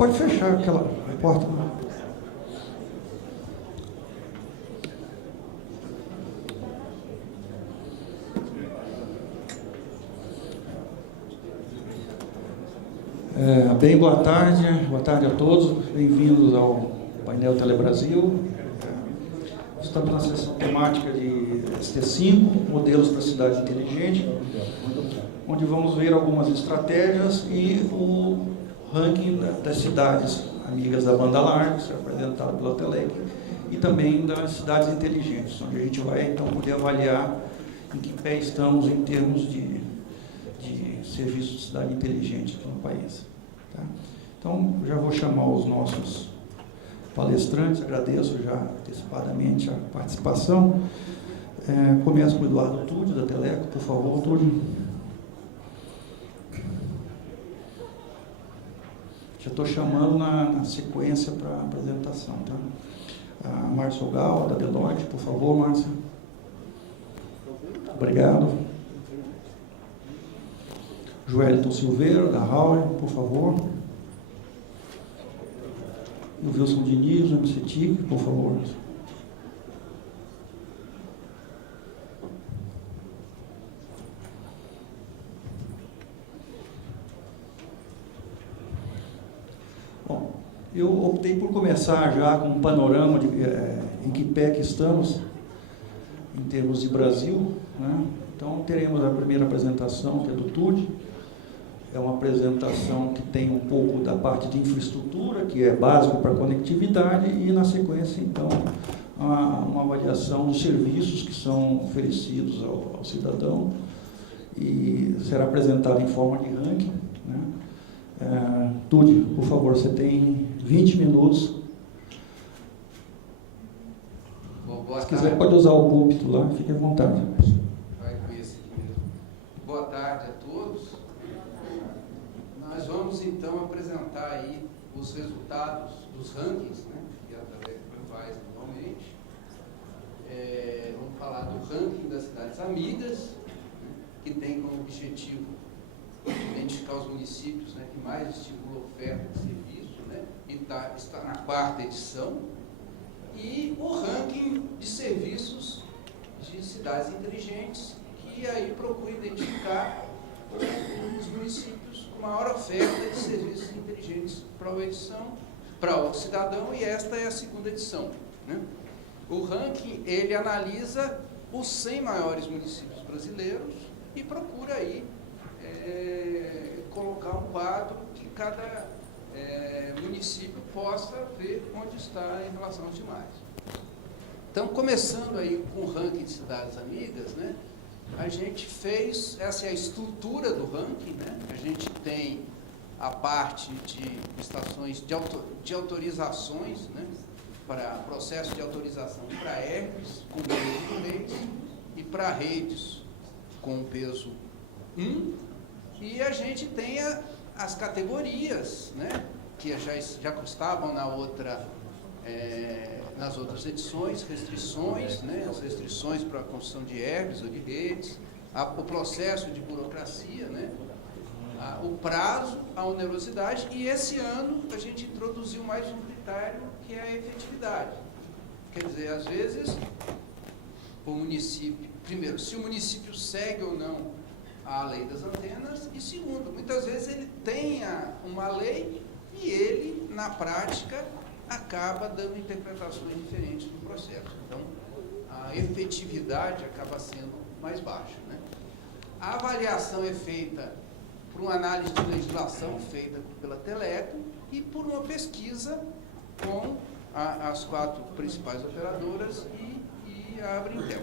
Pode fechar aquela porta. Bem, boa tarde a todos, bem-vindos ao painel Telebrasil. Estamos na sessão temática de ST5, modelos para cidade inteligente, onde vamos ver algumas estratégias e o ranking das cidades amigas da banda larga, será apresentado pela Telec, e também das cidades inteligentes, onde a gente vai então poder avaliar em que pé estamos em termos de serviço de cidade inteligente aqui no país. Tá? Então, já vou chamar os nossos palestrantes, agradeço já antecipadamente a participação. Começo com o Eduardo Túlio, da Teleco, por favor, Túlio. Já estou chamando na sequência para a apresentação. Tá? A Márcia Gal, da Deloitte, por favor, Márcia. Obrigado. Joelton Silveira, da Hauer, por favor. E o Wilson Diniz, do MCTIC, por favor. Bom, eu optei por começar já com um panorama de em que pé que estamos, em termos de Brasil, né? Então, teremos a primeira apresentação, que é do TUD. É uma apresentação que tem um pouco da parte de infraestrutura, que é básico para a conectividade, e, na sequência, então, uma avaliação dos serviços que são oferecidos ao cidadão, e será apresentado em forma de ranking. Né? Túlio, por favor, você tem 20 minutos. Bom, se quiser, pode usar o púlpito lá, fique à vontade. Vai com esse aqui mesmo. Boa tarde a todos. Nós vamos então apresentar aí os resultados dos rankings, né, que a Telec faz anualmente. Vamos falar do ranking das cidades amigas, né, que tem como objetivo identificar os municípios, né, que mais estimulam a oferta de serviço, né, e está na 4ª edição. E o ranking de serviços de cidades inteligentes, que aí procura identificar os municípios com maior oferta de serviços inteligentes para o cidadão, e esta é a 2ª edição. Né? O ranking, ele analisa os 100 maiores municípios brasileiros e procura aí colocar um quadro que cada município possa ver onde está em relação aos demais. Então, começando aí com o ranking de cidades amigas, né? A gente fez, essa é a estrutura do ranking, né? A gente tem a parte de estações de autorizações, né? Para processo de autorização para herpes com peso 3 e para redes com peso 1. E a gente tem as categorias, né? Que já estavam nas outras edições, restrições, né, as restrições para a construção de herpes ou de redes, o processo de burocracia, né, o prazo, a onerosidade, e esse ano a gente introduziu mais um critério, que é a efetividade. Quer dizer, às vezes, o município, primeiro, se o município segue ou não a lei das antenas, e segundo, muitas vezes ele tem uma lei e ele, na prática, acaba dando interpretações diferentes do processo. Então, a efetividade acaba sendo mais baixa. Né? A avaliação é feita por uma análise de legislação feita pela Teleco e por uma pesquisa com as 4 principais operadoras e a Abrintel.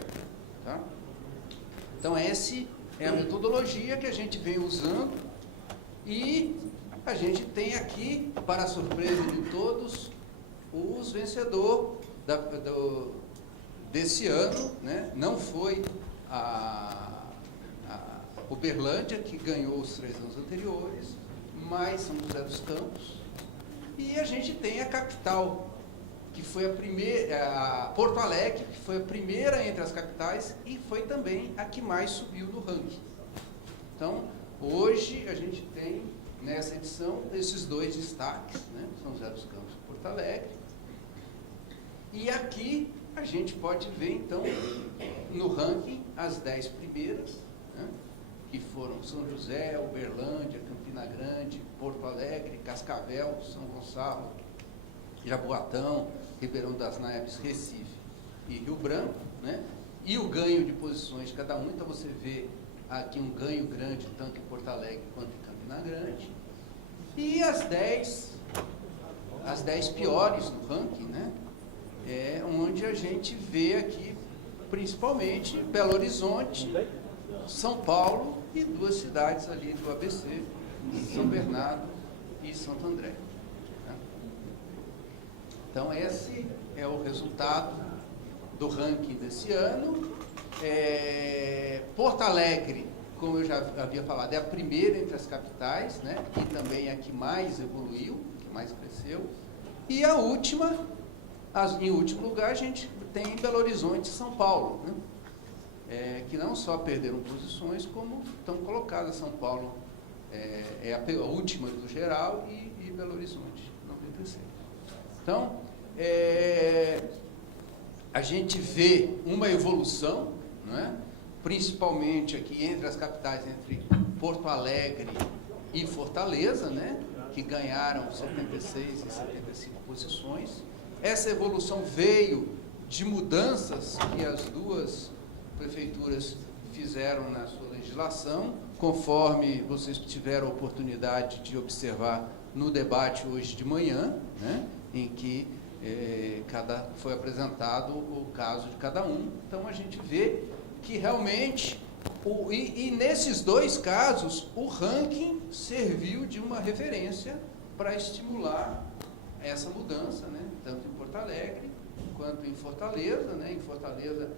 Tá? Então, essa é a metodologia que a gente vem usando, e a gente tem aqui, para a surpresa de todos, os vencedores desse ano, né? Não foi a Uberlândia, que ganhou os 3 anos anteriores, mas São José dos Campos. E a gente tem a capital, que foi a primeira, a Porto Alegre, que foi a primeira entre as capitais e foi também a que mais subiu no ranking. Então, hoje a gente tem nessa edição, esses dois destaques, né? São José dos Campos e Porto Alegre. E aqui a gente pode ver, então, no ranking, as 10 primeiras, né? Que foram São José, Uberlândia, Campina Grande, Porto Alegre, Cascavel, São Gonçalo, Jaboatão, Ribeirão das Neves, Recife e Rio Branco, né? E o ganho de posições de cada um. Então você vê aqui um ganho grande tanto em Porto Alegre quanto em Campina Grande. E as 10 piores no ranking, né? Onde a gente vê aqui principalmente Belo Horizonte, São Paulo e duas cidades ali do ABC, São Bernardo e Santo André. Então esse é o resultado do ranking desse ano. Porto Alegre, como eu já havia falado, é a primeira entre as capitais, né? E também é a que mais evoluiu, que mais cresceu. E a última, em último lugar, a gente tem Belo Horizonte e São Paulo, né? Que não só perderam posições, como estão colocadas. São Paulo é a última do geral e Belo Horizonte, 96. Então, a gente vê uma evolução, né? Principalmente aqui entre as capitais, entre Porto Alegre e Fortaleza, né? Que ganharam 76 e 75 posições. Essa evolução veio de mudanças que as duas prefeituras fizeram na sua legislação, conforme vocês tiveram a oportunidade de observar no debate hoje de manhã, né? Em que foi apresentado o caso de cada um. Então a gente vê que realmente, e nesses dois casos, o ranking serviu de uma referência para estimular essa mudança, né? Tanto em Porto Alegre quanto em Fortaleza, né? Em Fortaleza,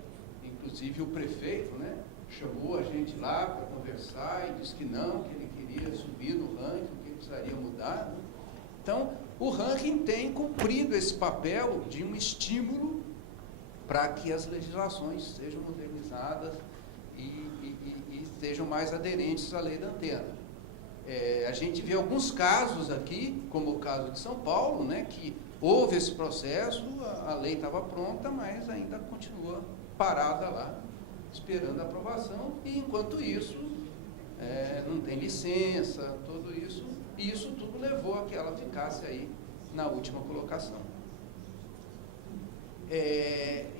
inclusive o prefeito, né? Chamou a gente lá para conversar e disse que não, que ele queria subir no ranking, que precisaria mudar, né? Então, o ranking tem cumprido esse papel de um estímulo para que as legislações sejam modernizadas e sejam mais aderentes à lei da antena. A gente vê alguns casos aqui, como o caso de São Paulo, né, que houve esse processo, a lei estava pronta, mas ainda continua parada lá, esperando a aprovação, e enquanto isso, não tem licença, tudo isso, e isso tudo levou a que ela ficasse aí na última colocação.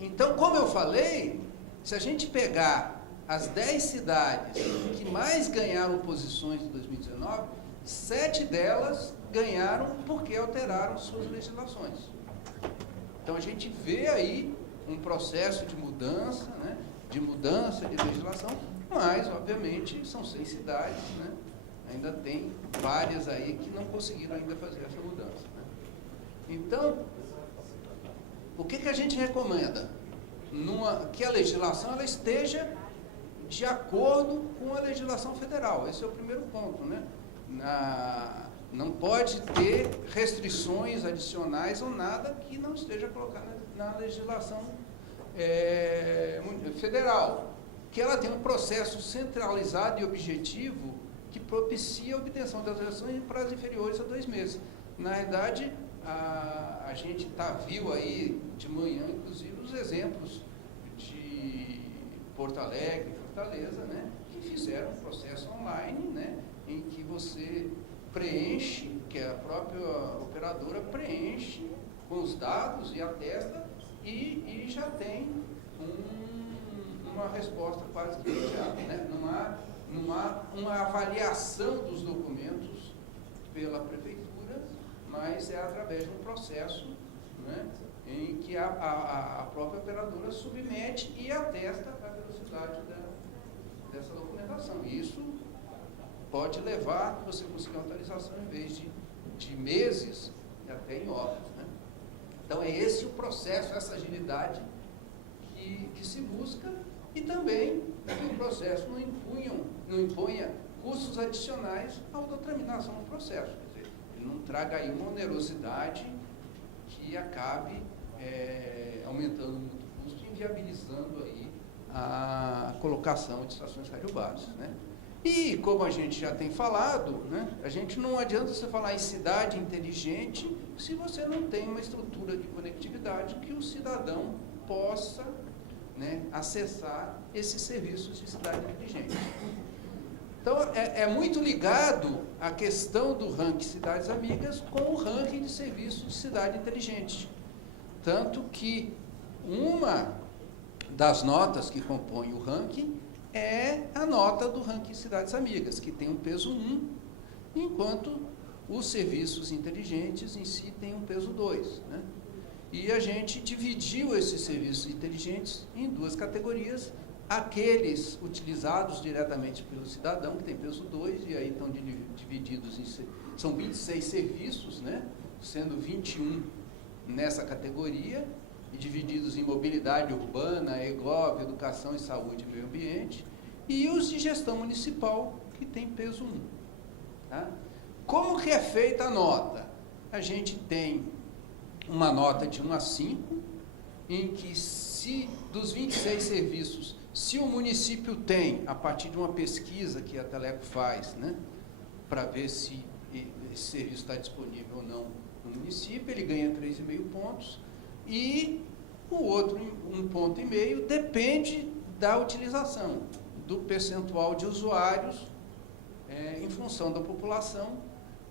Então, como eu falei, se a gente pegar as 10 cidades que mais ganharam posições em 2019, 7 delas ganharam porque alteraram suas legislações. Então, a gente vê aí um processo de mudança, né, de legislação, mas, obviamente, são 6 cidades, né? Ainda tem várias aí que não conseguiram ainda fazer essa mudança, né? Então, o que a gente recomenda? Que a legislação ela esteja de acordo com a legislação federal. Esse é o primeiro ponto, né? Não pode ter restrições adicionais ou nada que não esteja colocado na legislação federal. Que ela tem um processo centralizado e objetivo que propicia a obtenção das eleições em prazos inferiores a 2 meses. Na verdade, a gente viu aí de manhã, inclusive, os exemplos de Porto Alegre, Fortaleza, né, que fizeram um processo online, né, em que você preenche, que a própria operadora preenche com os dados e atesta e já tem uma resposta quase que imediata, né? Não há uma avaliação dos documentos pela prefeitura, mas é através de um processo, né, em que a própria operadora submete e atesta a velocidade dessa documentação. Isso pode levar a você conseguir autorização em vez de meses, até em horas, né? Então é esse o processo, essa agilidade que se busca, e também que o processo não imponha custos adicionais à autotramitação do processo. Quer dizer, ele não traga aí uma onerosidade que acabe aumentando muito o custo e inviabilizando aí a colocação de estações radiobases, né? E, como a gente já tem falado, né, a gente não adianta você falar em cidade inteligente se você não tem uma estrutura de conectividade que o cidadão possa, né, acessar esses serviços de cidade inteligente. Então, é muito ligado a questão do ranking Cidades Amigas com o ranking de serviços de cidade inteligente. Tanto que uma das notas que compõem o ranking é a nota do ranking Cidades Amigas, que tem um peso 1, enquanto os serviços inteligentes em si têm um peso 2, né? E a gente dividiu esses serviços inteligentes em duas categorias: aqueles utilizados diretamente pelo cidadão, que tem peso 2, e aí estão divididos são 26 serviços, né? Sendo 21 nessa categoria, e divididos em mobilidade urbana, EGOV, educação e saúde e meio ambiente, e os de gestão municipal, que tem peso 1. Tá? Como que é feita a nota? A gente tem uma nota de 1 a 5, em que, se dos 26 serviços, se o município tem, a partir de uma pesquisa que a Teleco faz, né, para ver se esse serviço está disponível ou não no município, ele ganha 3,5 pontos, e o outro 1,5 ponto depende da utilização, do percentual de usuários em função da população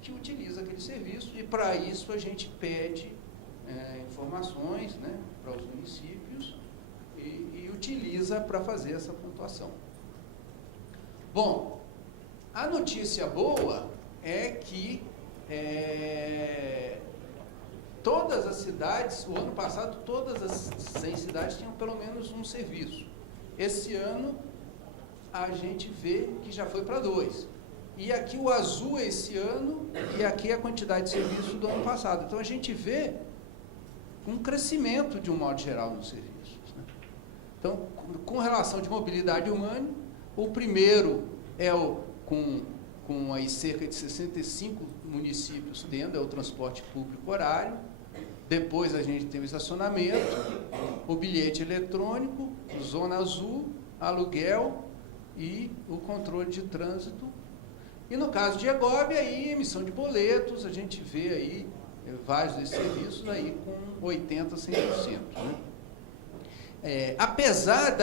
que utiliza aquele serviço, e para isso a gente pede informações, né, para os municípios e utiliza para fazer essa pontuação. Bom, a notícia boa é que todas as cidades, o ano passado, todas as 100 cidades tinham pelo menos um serviço. Esse ano, a gente vê que já foi para 2. E aqui o azul é esse ano, e aqui é a quantidade de serviço do ano passado. Então, a gente vê um crescimento, de um modo geral, nos serviços, né? Então, com relação de mobilidade humana, o primeiro é com aí cerca de 65 municípios tendo, é o transporte público horário. Depois a gente tem o estacionamento, o bilhete eletrônico, zona azul, aluguel e o controle de trânsito. E no caso de EGOV, aí, emissão de boletos, a gente vê aí vários desses serviços aí com 80%, 100%. Né? Apesar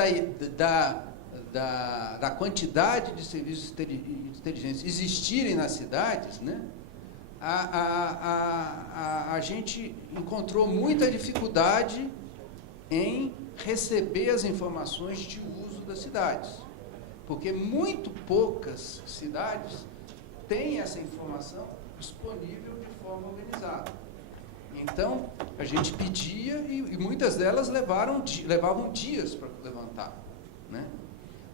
da quantidade de serviços inteligentes existirem nas cidades, né, a gente encontrou muita dificuldade em receber as informações de uso das cidades, porque muito poucas cidades têm essa informação disponível de forma organizada. Então, a gente pedia e muitas delas levavam dias para levantar, né?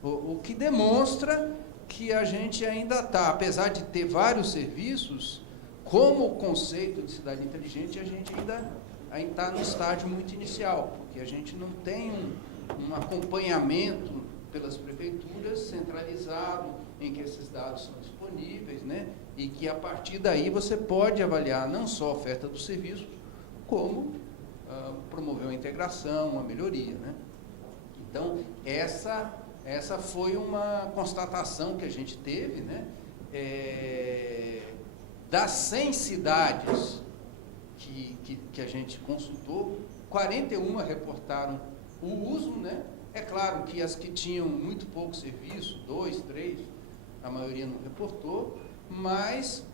O que demonstra que a gente ainda está, apesar de ter vários serviços, como o conceito de cidade inteligente, a gente ainda está no estágio muito inicial, porque a gente não tem um acompanhamento pelas prefeituras centralizado, em que esses dados são disponíveis, né? E que a partir daí você pode avaliar não só a oferta do serviço, como promover uma integração, uma melhoria, né? Então, essa foi uma constatação que a gente teve, né? Das 100 cidades que a gente consultou, 41 reportaram o uso, né? É claro que as que tinham muito pouco serviço, 2, 3, a maioria não reportou, mas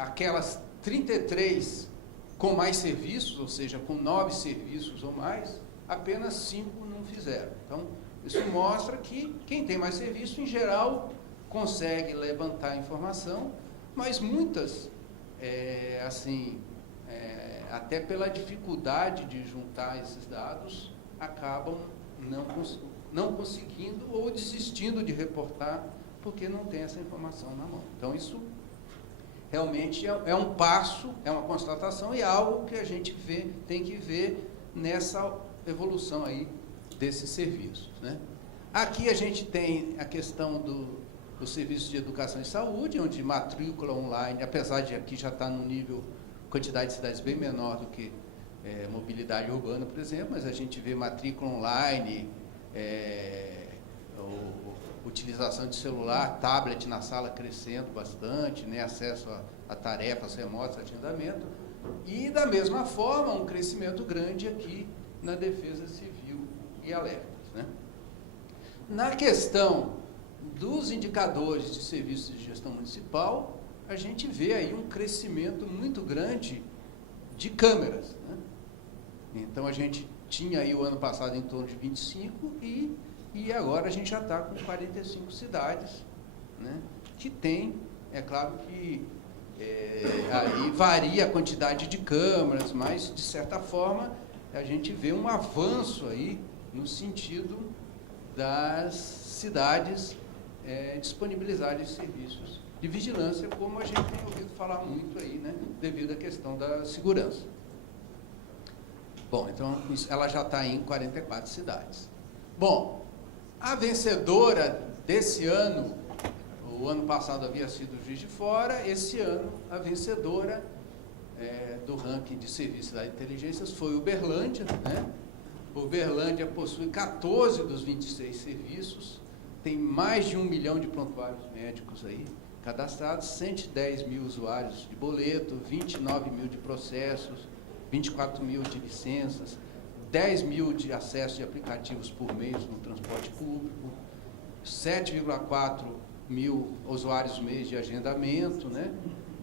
aquelas 33 com mais serviços, ou seja, com 9 serviços ou mais, apenas 5 não fizeram. Então, isso mostra que quem tem mais serviço, em geral, consegue levantar a informação, mas muitas, até pela dificuldade de juntar esses dados, acabam não conseguindo ou desistindo de reportar, porque não tem essa informação na mão. Então, isso realmente é um passo, é uma constatação e é algo que a gente tem que ver nessa evolução aí desses serviços, né? Aqui a gente tem a questão do serviço de educação e saúde, onde matrícula online, apesar de aqui já estar no nível, quantidade de cidades bem menor do que mobilidade urbana, por exemplo, mas a gente vê matrícula online, utilização de celular, tablet na sala crescendo bastante, né, acesso a tarefas remotas, agendamento, e da mesma forma um crescimento grande aqui na defesa civil e alertas, né. Na questão dos indicadores de serviços de gestão municipal, a gente vê aí um crescimento muito grande de câmeras, né? Então a gente tinha aí o ano passado em torno de 25 e agora a gente já está com 45 cidades, né, que tem, é claro que aí varia a quantidade de câmeras, mas de certa forma a gente vê um avanço aí no sentido das cidades disponibilizarem serviços de vigilância, como a gente tem ouvido falar muito aí, né, devido à questão da segurança. Bom, então ela já está em 44 cidades. Bom, a vencedora desse ano, o ano passado havia sido Juiz de Fora, esse ano a vencedora do ranking de serviços da inteligência foi Uberlândia, né? Uberlândia possui 14 dos 26 serviços, tem mais de 1 milhão de prontuários médicos aí cadastrados, 110 mil usuários de boleto, 29 mil de processos, 24 mil de licenças, 10 mil de acesso de aplicativos por mês no transporte público, 7,4 mil usuários mês de agendamento, né?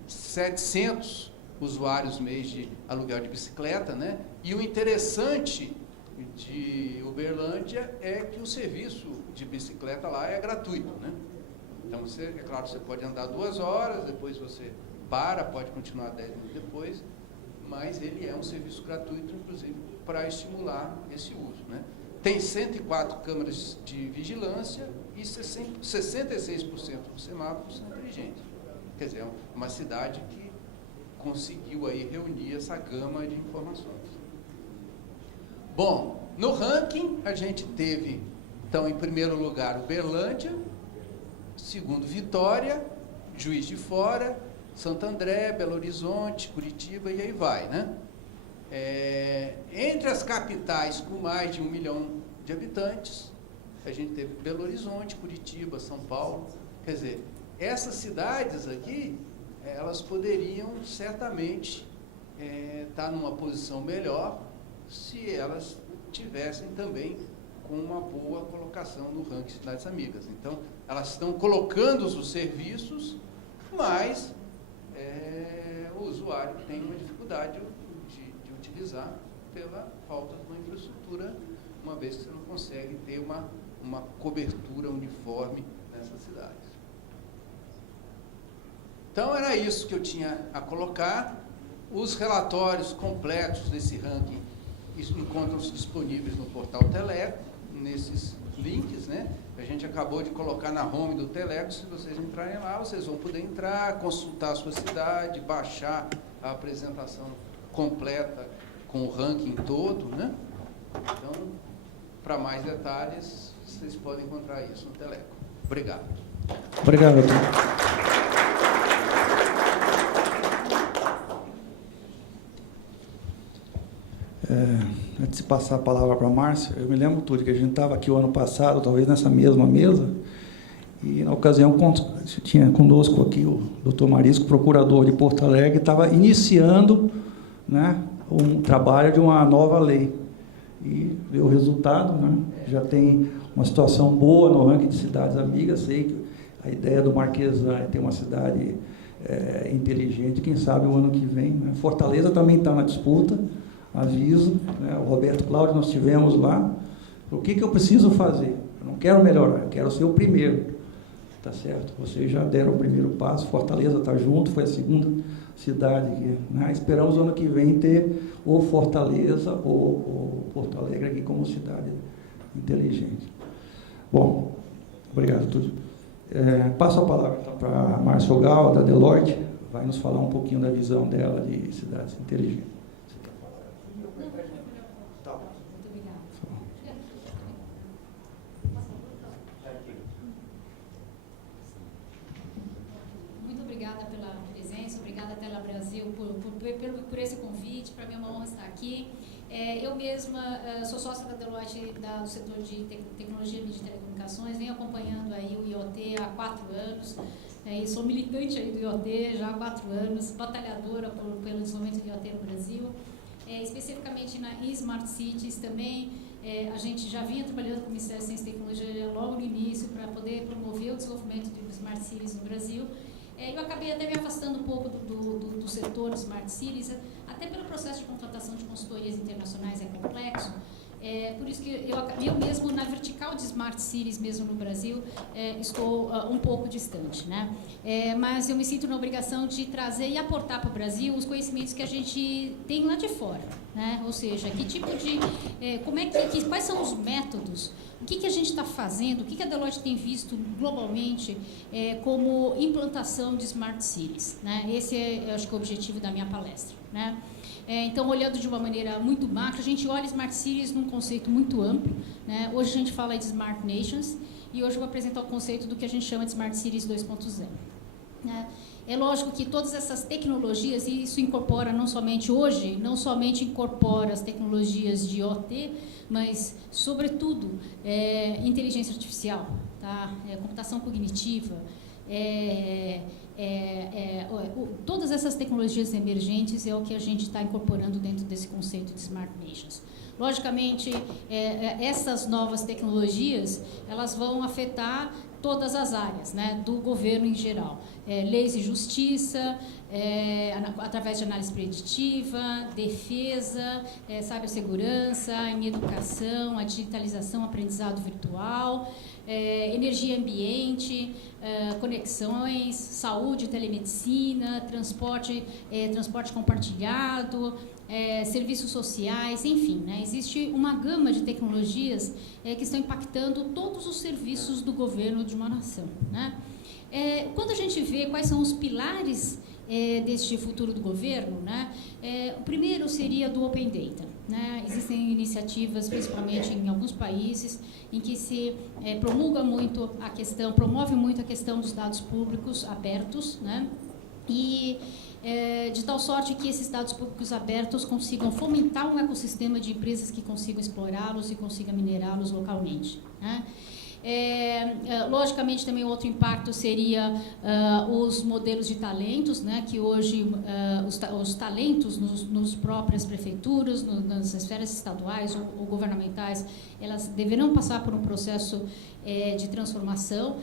700 usuários mês de aluguel de bicicleta, né? E o interessante de Uberlândia é que o serviço de bicicleta lá é gratuito, né? Então, é claro, você pode andar 2 horas, depois você pode continuar 10 minutos depois, mas ele é um serviço gratuito, inclusive, para estimular esse uso, né? Tem 104 câmeras de vigilância e 66% dos semáforos são inteligentes. Quer dizer, é uma cidade que conseguiu aí reunir essa gama de informações. Bom, no ranking a gente teve, então, em primeiro lugar, Uberlândia, segundo Vitória, Juiz de Fora, Santo André, Belo Horizonte, Curitiba e aí vai, né? Entre as capitais com mais de 1 milhão de habitantes, a gente teve Belo Horizonte, Curitiba, São Paulo. Quer dizer, essas cidades aqui, elas poderiam certamente estar numa posição melhor se elas tivessem também com uma boa colocação no ranking de cidades amigas. Então, elas estão colocando os serviços, mas o usuário tem uma dificuldade de utilizar pela falta de uma infraestrutura, uma vez que você não consegue ter uma cobertura uniforme nessas cidades. Então, era isso que eu tinha a colocar. Os relatórios completos desse ranking encontram-se disponíveis no portal Teleco, nesses links, né? A gente acabou de colocar na home do Teleco. Se vocês entrarem lá, vocês vão poder entrar, consultar a sua cidade, baixar a apresentação completa com o ranking todo, né? Então, para mais detalhes, vocês podem encontrar isso no Teleco. Obrigado. Obrigado, doutor. Antes de passar a palavra para a Márcia, eu me lembro tudo que a gente estava aqui o ano passado, talvez nessa mesma mesa, e na ocasião tinha conosco aqui o doutor Marisco, procurador de Porto Alegre, estava iniciando, né, um trabalho de uma nova lei. E deu resultado, né? Já tem uma situação boa no ranking de cidades amigas. Sei que a ideia do Marquesan é ter uma cidade inteligente, quem sabe o ano que vem, né? Fortaleza também está na disputa, aviso, né? O Roberto Cláudio nós tivemos lá. O que eu preciso fazer? Eu não quero melhorar, eu quero ser o primeiro. Tá certo? Vocês já deram o primeiro passo, Fortaleza está junto, foi a segunda cidade que, né? Esperamos o ano que vem ter ou Fortaleza ou Porto Alegre aqui como cidade inteligente. Bom, obrigado a todos. Passo a palavra então, para a Márcia Ogal, da Deloitte, vai nos falar um pouquinho da visão dela de cidades inteligentes. Tá. Muito obrigada. Muito obrigada pela presença, obrigada Tela Brasil por esse convite. Para mim é uma honra estar aqui. Eu mesma sou sócia da Deloitte do setor de tecnologia, mídia e telecomunicações, venho acompanhando aí o IoT há 4 anos, e sou militante aí do IoT já há 4 anos, batalhadora pelo desenvolvimento do IoT no Brasil, especificamente em Smart Cities também. A gente já vinha trabalhando com o Ministério da Ciência e Tecnologia logo no início para poder promover o desenvolvimento de Smart Cities no Brasil. Eu acabei até me afastando um pouco do setor Smart Cities, até pelo processo de contratação de consultorias internacionais é complexo. Por isso que eu mesmo, na vertical de Smart Cities mesmo no Brasil, estou um pouco distante, né? Mas eu me sinto na obrigação de trazer e aportar para o Brasil os conhecimentos que a gente tem lá de fora, né? Ou seja, que tipo de... quais são os métodos, o que a gente está fazendo, o que a Deloitte tem visto globalmente como implantação de Smart Cities, né? Esse eu acho que é o objetivo da minha palestra, né? Então, olhando de uma maneira muito macro, a gente olha Smart Cities num conceito muito amplo, né? Hoje a gente fala de Smart Nations e hoje eu vou apresentar o conceito do que a gente chama de Smart Cities 2.0. Né? É lógico que todas essas tecnologias, e isso incorpora não somente incorpora as tecnologias de IoT, mas, sobretudo, inteligência artificial, tá? Computação cognitiva, todas essas tecnologias emergentes é o que a gente está incorporando dentro desse conceito de Smart Nations. Logicamente, essas novas tecnologias, elas vão afetar todas as áreas, né, do governo em geral. Leis e justiça, através de análise preditiva, defesa, cibersegurança, em educação, a digitalização, aprendizado virtual, energia e ambiente, conexões, saúde, telemedicina, transporte compartilhado, serviços sociais, enfim, né, existe uma gama de tecnologias que estão impactando todos os serviços do governo de uma nação, né? Quando a gente vê quais são os pilares deste futuro do governo, né, o primeiro seria do Open Data. Né? Existem iniciativas, principalmente em alguns países, em que se promove muito a questão dos dados públicos abertos, né? E de tal sorte que esses dados públicos abertos consigam fomentar um ecossistema de empresas que consigam explorá-los e consigam minerá-los localmente, né? Logicamente, também outro impacto seria os modelos de talentos, né, que hoje os talentos nos próprias prefeituras, nas esferas estaduais ou governamentais, elas deverão passar por um processo de transformação.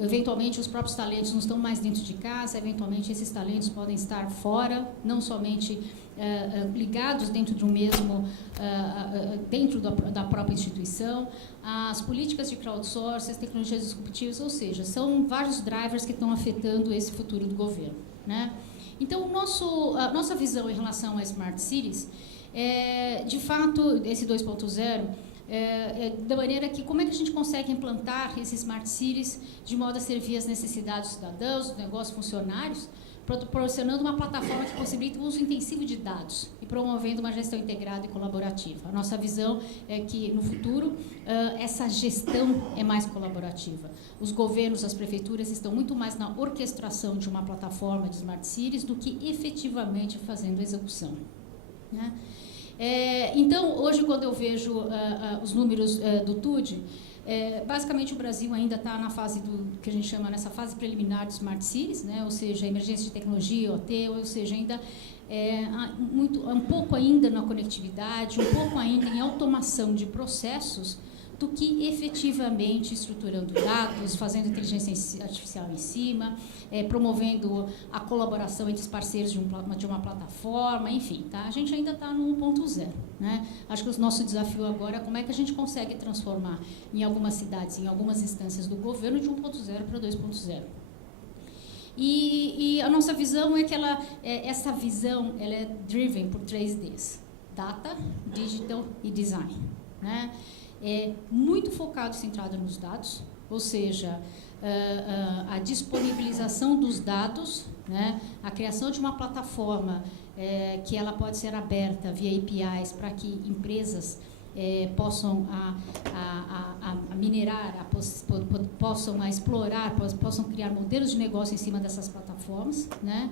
Eventualmente, os próprios talentos não estão mais dentro de casa, eventualmente esses talentos podem estar fora, não somente ligados dentro de um mesmo, dentro da própria instituição. As políticas de crowdsourcing, as tecnologias disruptivas, ou seja, são vários drivers que estão afetando esse futuro do governo, né? Então, a nossa visão em relação a Smart Cities, de fato, esse 2.0, da maneira que, como é que a gente consegue implantar esses Smart Cities de modo a servir as necessidades dos cidadãos, dos negócios, funcionários, proporcionando uma plataforma que possibilita o uso intensivo de dados e promovendo uma gestão integrada e colaborativa. A nossa visão é que, no futuro, essa gestão é mais colaborativa. Os governos, as prefeituras estão muito mais na orquestração de uma plataforma de Smart Cities do que efetivamente fazendo a execução, né? Então, hoje, quando eu vejo os números do TUD, basicamente o Brasil ainda está na fase que a gente chama nessa fase preliminar de Smart Cities, né? Ou seja, emergência de tecnologia, IoT, ou seja, ainda um pouco ainda na conectividade, um pouco ainda em automação de processos, do que efetivamente estruturando dados, fazendo inteligência artificial em cima, promovendo a colaboração entre os parceiros de uma plataforma, enfim, tá? A gente ainda está no 1.0, né? Acho que o nosso desafio agora é como é que a gente consegue transformar em algumas cidades, em algumas instâncias do governo, de 1.0 para 2.0. E a nossa visão é que essa visão ela é driven por 3 Ds: data, digital e design, né? Muito focado e centrado nos dados, ou seja, a disponibilização dos dados, né, a criação de uma plataforma que ela pode ser aberta via APIs para que empresas possam minerar, possam explorar, possam criar modelos de negócio em cima dessas plataformas, né?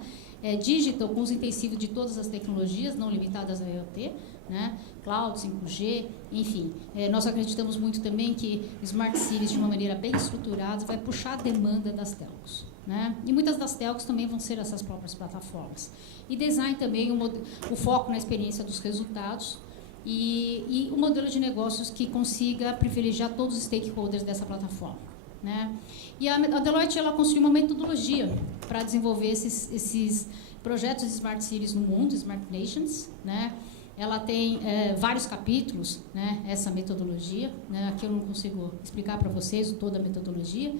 Digital, com uso intensivo de todas as tecnologias, não limitadas à IoT, né? Cloud, 5G, enfim. Nós acreditamos muito também que Smart Cities, de uma maneira bem estruturada, vai puxar a demanda das telcos, né? E muitas das telcos também vão ser essas próprias plataformas. E design também, o foco na experiência dos resultados e o modelo de negócios que consiga privilegiar todos os stakeholders dessa plataforma, né? E a Deloitte, ela construiu uma metodologia para desenvolver esses projetos de Smart Cities no mundo, Smart Nations, né? Ela tem vários capítulos, né, essa metodologia, né? Aqui eu não consigo explicar para vocês toda a metodologia,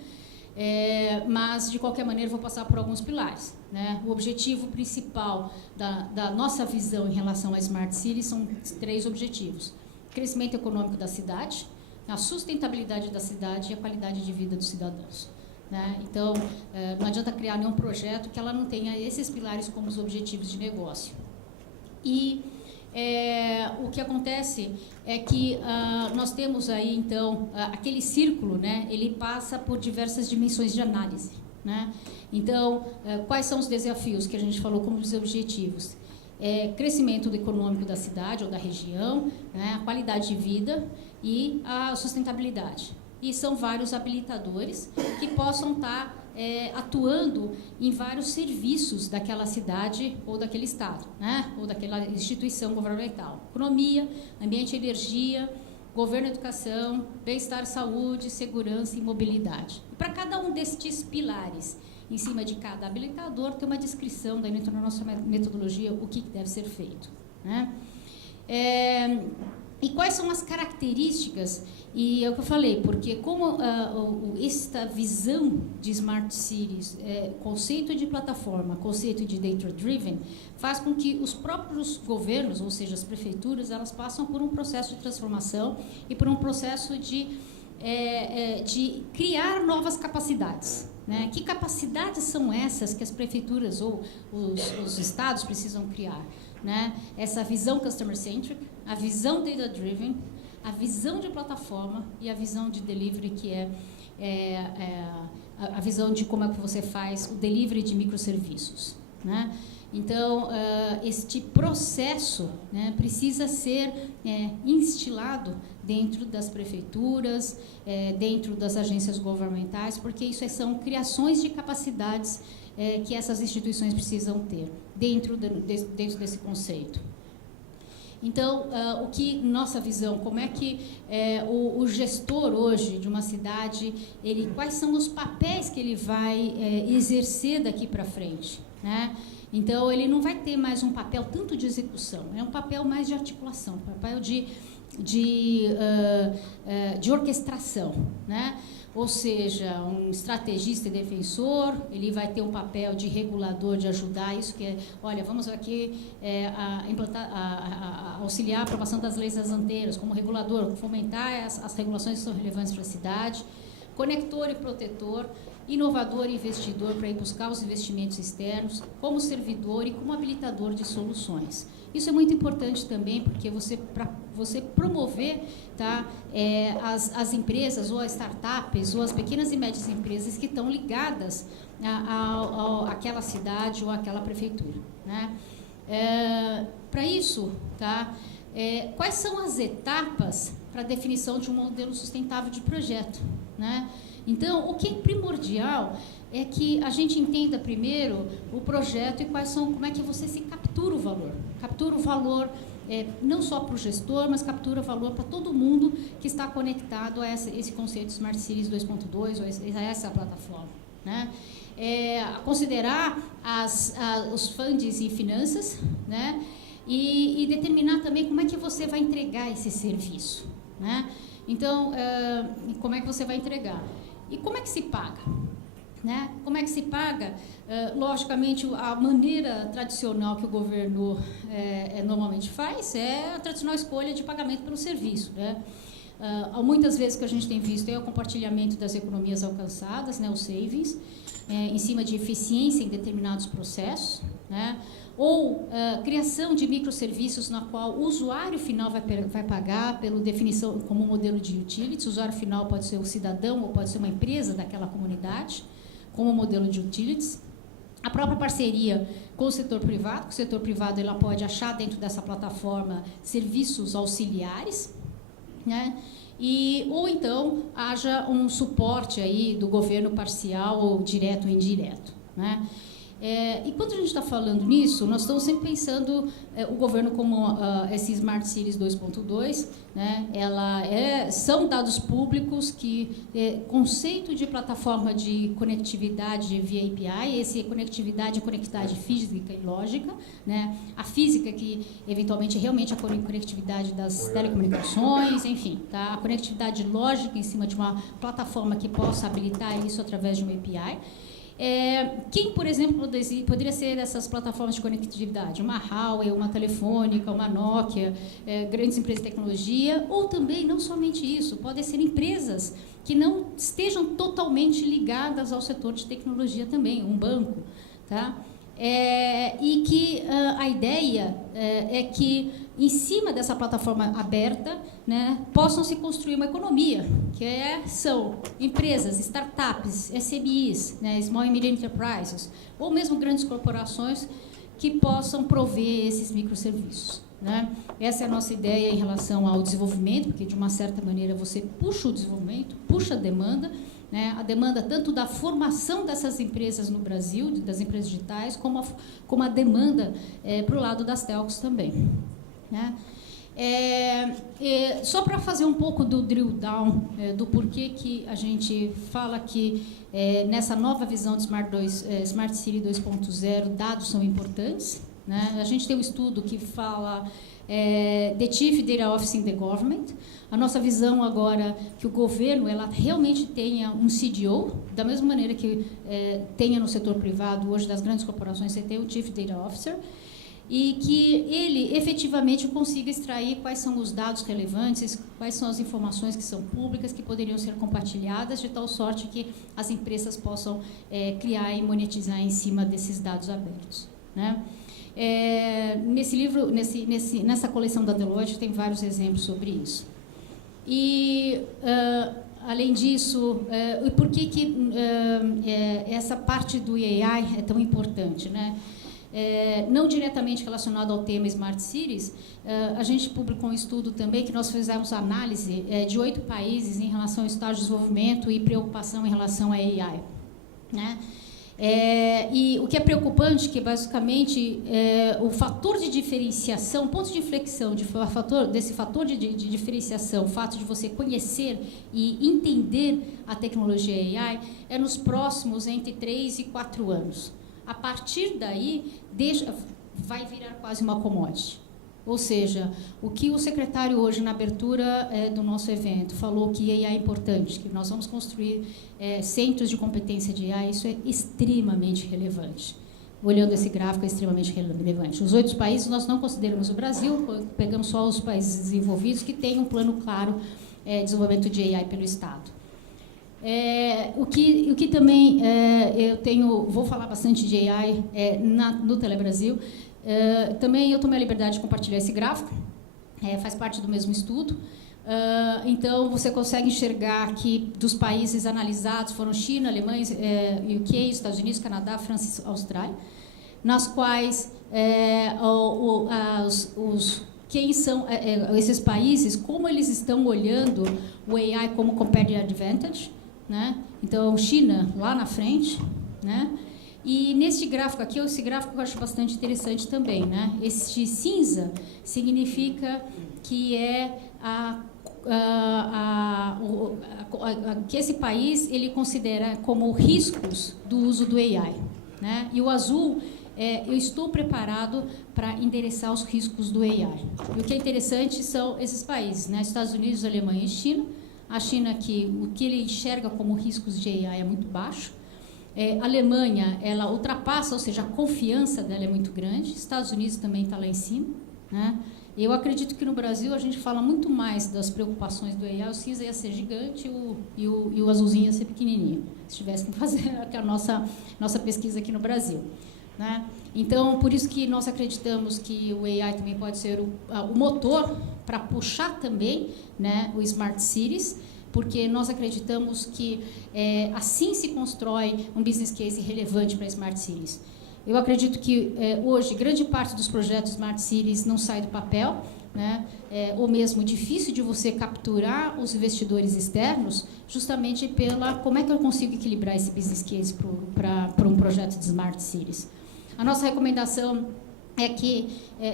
mas, de qualquer maneira, vou passar por alguns pilares, né? O objetivo principal da nossa visão em relação à Smart City são 3 objetivos: crescimento econômico da cidade, a sustentabilidade da cidade e a qualidade de vida dos cidadãos, né? Então, não adianta criar nenhum projeto que ela não tenha esses pilares como os objetivos de negócio. E o que acontece é que nós temos aí, então, aquele círculo, né, ele passa por diversas dimensões de análise, né? Então, quais são os desafios que a gente falou como os objetivos? Crescimento econômico da cidade ou da região, né, a qualidade de vida e a sustentabilidade. E são vários habilitadores que possam estar atuando em vários serviços daquela cidade ou daquele estado, né, ou daquela instituição governamental. Economia, ambiente e energia, governo e educação, bem-estar, saúde, segurança e mobilidade. E para cada um destes pilares, em cima de cada habilitador, tem uma descrição dentro da nossa metodologia o que deve ser feito, né? E quais são as características? E é o que eu falei, porque como esta visão de Smart Cities, conceito de plataforma, conceito de data-driven, faz com que os próprios governos, ou seja, as prefeituras, elas passam por um processo de transformação e por um processo de criar novas capacidades, né? Que capacidades são essas que as prefeituras ou os estados precisam criar, né? Essa visão customer-centric, a visão data-driven, a visão de plataforma e a visão de delivery, que a visão de como é que você faz o delivery de microserviços, né? Então, este processo, né, precisa ser instilado dentro das prefeituras, dentro das agências governamentais, porque isso são criações de capacidades que essas instituições precisam ter dentro desse conceito. Então, o que nossa visão, como é que o gestor hoje de uma cidade, quais são os papéis que ele vai exercer daqui para frente, né? Então, ele não vai ter mais um papel tanto de execução, é um papel mais de articulação, papel de orquestração, né? Ou seja, um estrategista e defensor, ele vai ter um papel de regulador, de ajudar isso, que olha, vamos aqui auxiliar a aprovação das leis das anteiras, como regulador, fomentar as regulações que são relevantes para a cidade, conector e protetor, inovador e investidor para ir buscar os investimentos externos, como servidor e como habilitador de soluções. Isso é muito importante também, porque para você promover, tá, as empresas, ou as startups, ou as pequenas e médias empresas que estão ligadas àquela cidade ou àquela prefeitura, né? Para isso, tá, quais são as etapas para a definição de um modelo sustentável de projeto, né? Então, o que é primordial é que a gente entenda primeiro o projeto e como é que você se captura o valor. Captura o valor não só para o gestor, mas captura o valor para todo mundo que está conectado a esse conceito Smart Cities 2.2 ou a essa plataforma, né? Considerar os funds e finanças, né? E determinar também como é que você vai entregar esse serviço, né? Então, como é que você vai entregar? E como é que se paga? Né? Como é que se paga? Logicamente, a maneira tradicional que o governo normalmente faz é a tradicional escolha de pagamento pelo serviço, né? Muitas vezes que a gente tem visto é o compartilhamento das economias alcançadas, né, os savings, em cima de eficiência em determinados processos, né? Ou criação de microserviços na qual o usuário final vai pagar pela definição como modelo de utilities. O usuário final pode ser o cidadão ou pode ser uma empresa daquela comunidade, como modelo de utilities. A própria parceria com o setor privado, que o setor privado ela pode achar dentro dessa plataforma serviços auxiliares, né? Ou então haja um suporte aí do governo parcial ou direto ou indireto, né? E quando a gente está falando nisso, nós estamos sempre pensando o governo como esse Smart Cities 2.2, né? São dados públicos que conceito de plataforma de conectividade via API, esse conectividade física e lógica, né? A física que eventualmente realmente a conectividade das telecomunicações, enfim, tá? A conectividade lógica em cima de uma plataforma que possa habilitar isso através de uma API. Quem, por exemplo, poderia ser essas plataformas de conectividade? Uma Huawei, uma Telefônica, uma Nokia, grandes empresas de tecnologia, ou também, não somente isso, podem ser empresas que não estejam totalmente ligadas ao setor de tecnologia também, um banco, tá? E que a ideia é que, em cima dessa plataforma aberta, né, possam se construir uma economia, que são empresas, startups, SMEs, né, Small and Medium Enterprises, ou mesmo grandes corporações que possam prover esses microserviços, né? Essa é a nossa ideia em relação ao desenvolvimento, porque, de uma certa maneira, você puxa o desenvolvimento, puxa a demanda, né, a demanda tanto da formação dessas empresas no Brasil, das empresas digitais, como a demanda para o lado das telcos também, né? Só para fazer um pouco do drill down, do porquê que a gente fala que nessa nova visão de Smart City 2.0, dados são importantes, né? A gente tem um estudo que fala The Chief Data Officer in the Government. A nossa visão agora que o governo realmente tenha um CDO, da mesma maneira que tenha no setor privado, hoje das grandes corporações você tem o Chief Data Officer, e que ele efetivamente consiga extrair quais são os dados relevantes, quais são as informações que são públicas, que poderiam ser compartilhadas, de tal sorte que as empresas possam criar e monetizar em cima desses dados abertos, né? Nesse livro, nessa coleção da Deloitte, tem vários exemplos sobre isso. E, além disso, por que essa parte do AI é tão importante, né? Não diretamente relacionado ao tema Smart Cities, a gente publicou um estudo também que nós fizemos análise de 8 países em relação ao estágio de desenvolvimento e preocupação em relação à AI, né? E o que é preocupante, que basicamente o fator de diferenciação, o ponto de inflexão desse fator de diferenciação, o fato de você conhecer e entender a tecnologia AI, é nos próximos entre 3 e 4 anos. A partir daí, vai virar quase uma commodity. Ou seja, o que o secretário hoje, na abertura do nosso evento, falou que AI é importante, que nós vamos construir centros de competência de AI, isso é extremamente relevante. Olhando esse gráfico, é extremamente relevante. Os 8 países, nós não consideramos o Brasil, pegamos só os países desenvolvidos que têm um plano claro de desenvolvimento de AI pelo Estado. O que também vou falar bastante de AI no Telebrasil. Também eu tomei a liberdade de compartilhar esse gráfico, faz parte do mesmo estudo. Então, você consegue enxergar que dos países analisados foram China, Alemanha, UK, Estados Unidos, Canadá, França e Austrália, nas quais quem são esses países, como eles estão olhando o AI como competitive advantage, né? Então, China lá na frente, né? E neste gráfico aqui, esse gráfico eu acho bastante interessante também, né? Este cinza significa que que esse país ele considera como riscos do uso do AI, né? E o azul eu estou preparado para endereçar os riscos do AI. E o que é interessante são esses países, né? Estados Unidos, Alemanha e China. A China, o que ele enxerga como riscos de AI é muito baixo. A Alemanha, ela ultrapassa, ou seja, a confiança dela é muito grande. Estados Unidos também está lá em cima, né? Eu acredito que no Brasil a gente fala muito mais das preocupações do AI. O cinza ia ser gigante e o azulzinho ia ser pequenininho, se tivesse que fazer a nossa pesquisa aqui no Brasil. né? Então, por isso que nós acreditamos que o AI também pode ser o motor para puxar também, né, o Smart Cities, porque nós acreditamos que assim se constrói um business case relevante para Smart Cities. Eu acredito que hoje grande parte dos projetos Smart Cities não sai do papel, né? Ou mesmo difícil de você capturar os investidores externos, justamente pela como é que eu consigo equilibrar esse business case para um projeto de Smart Cities. A nossa recomendação é que,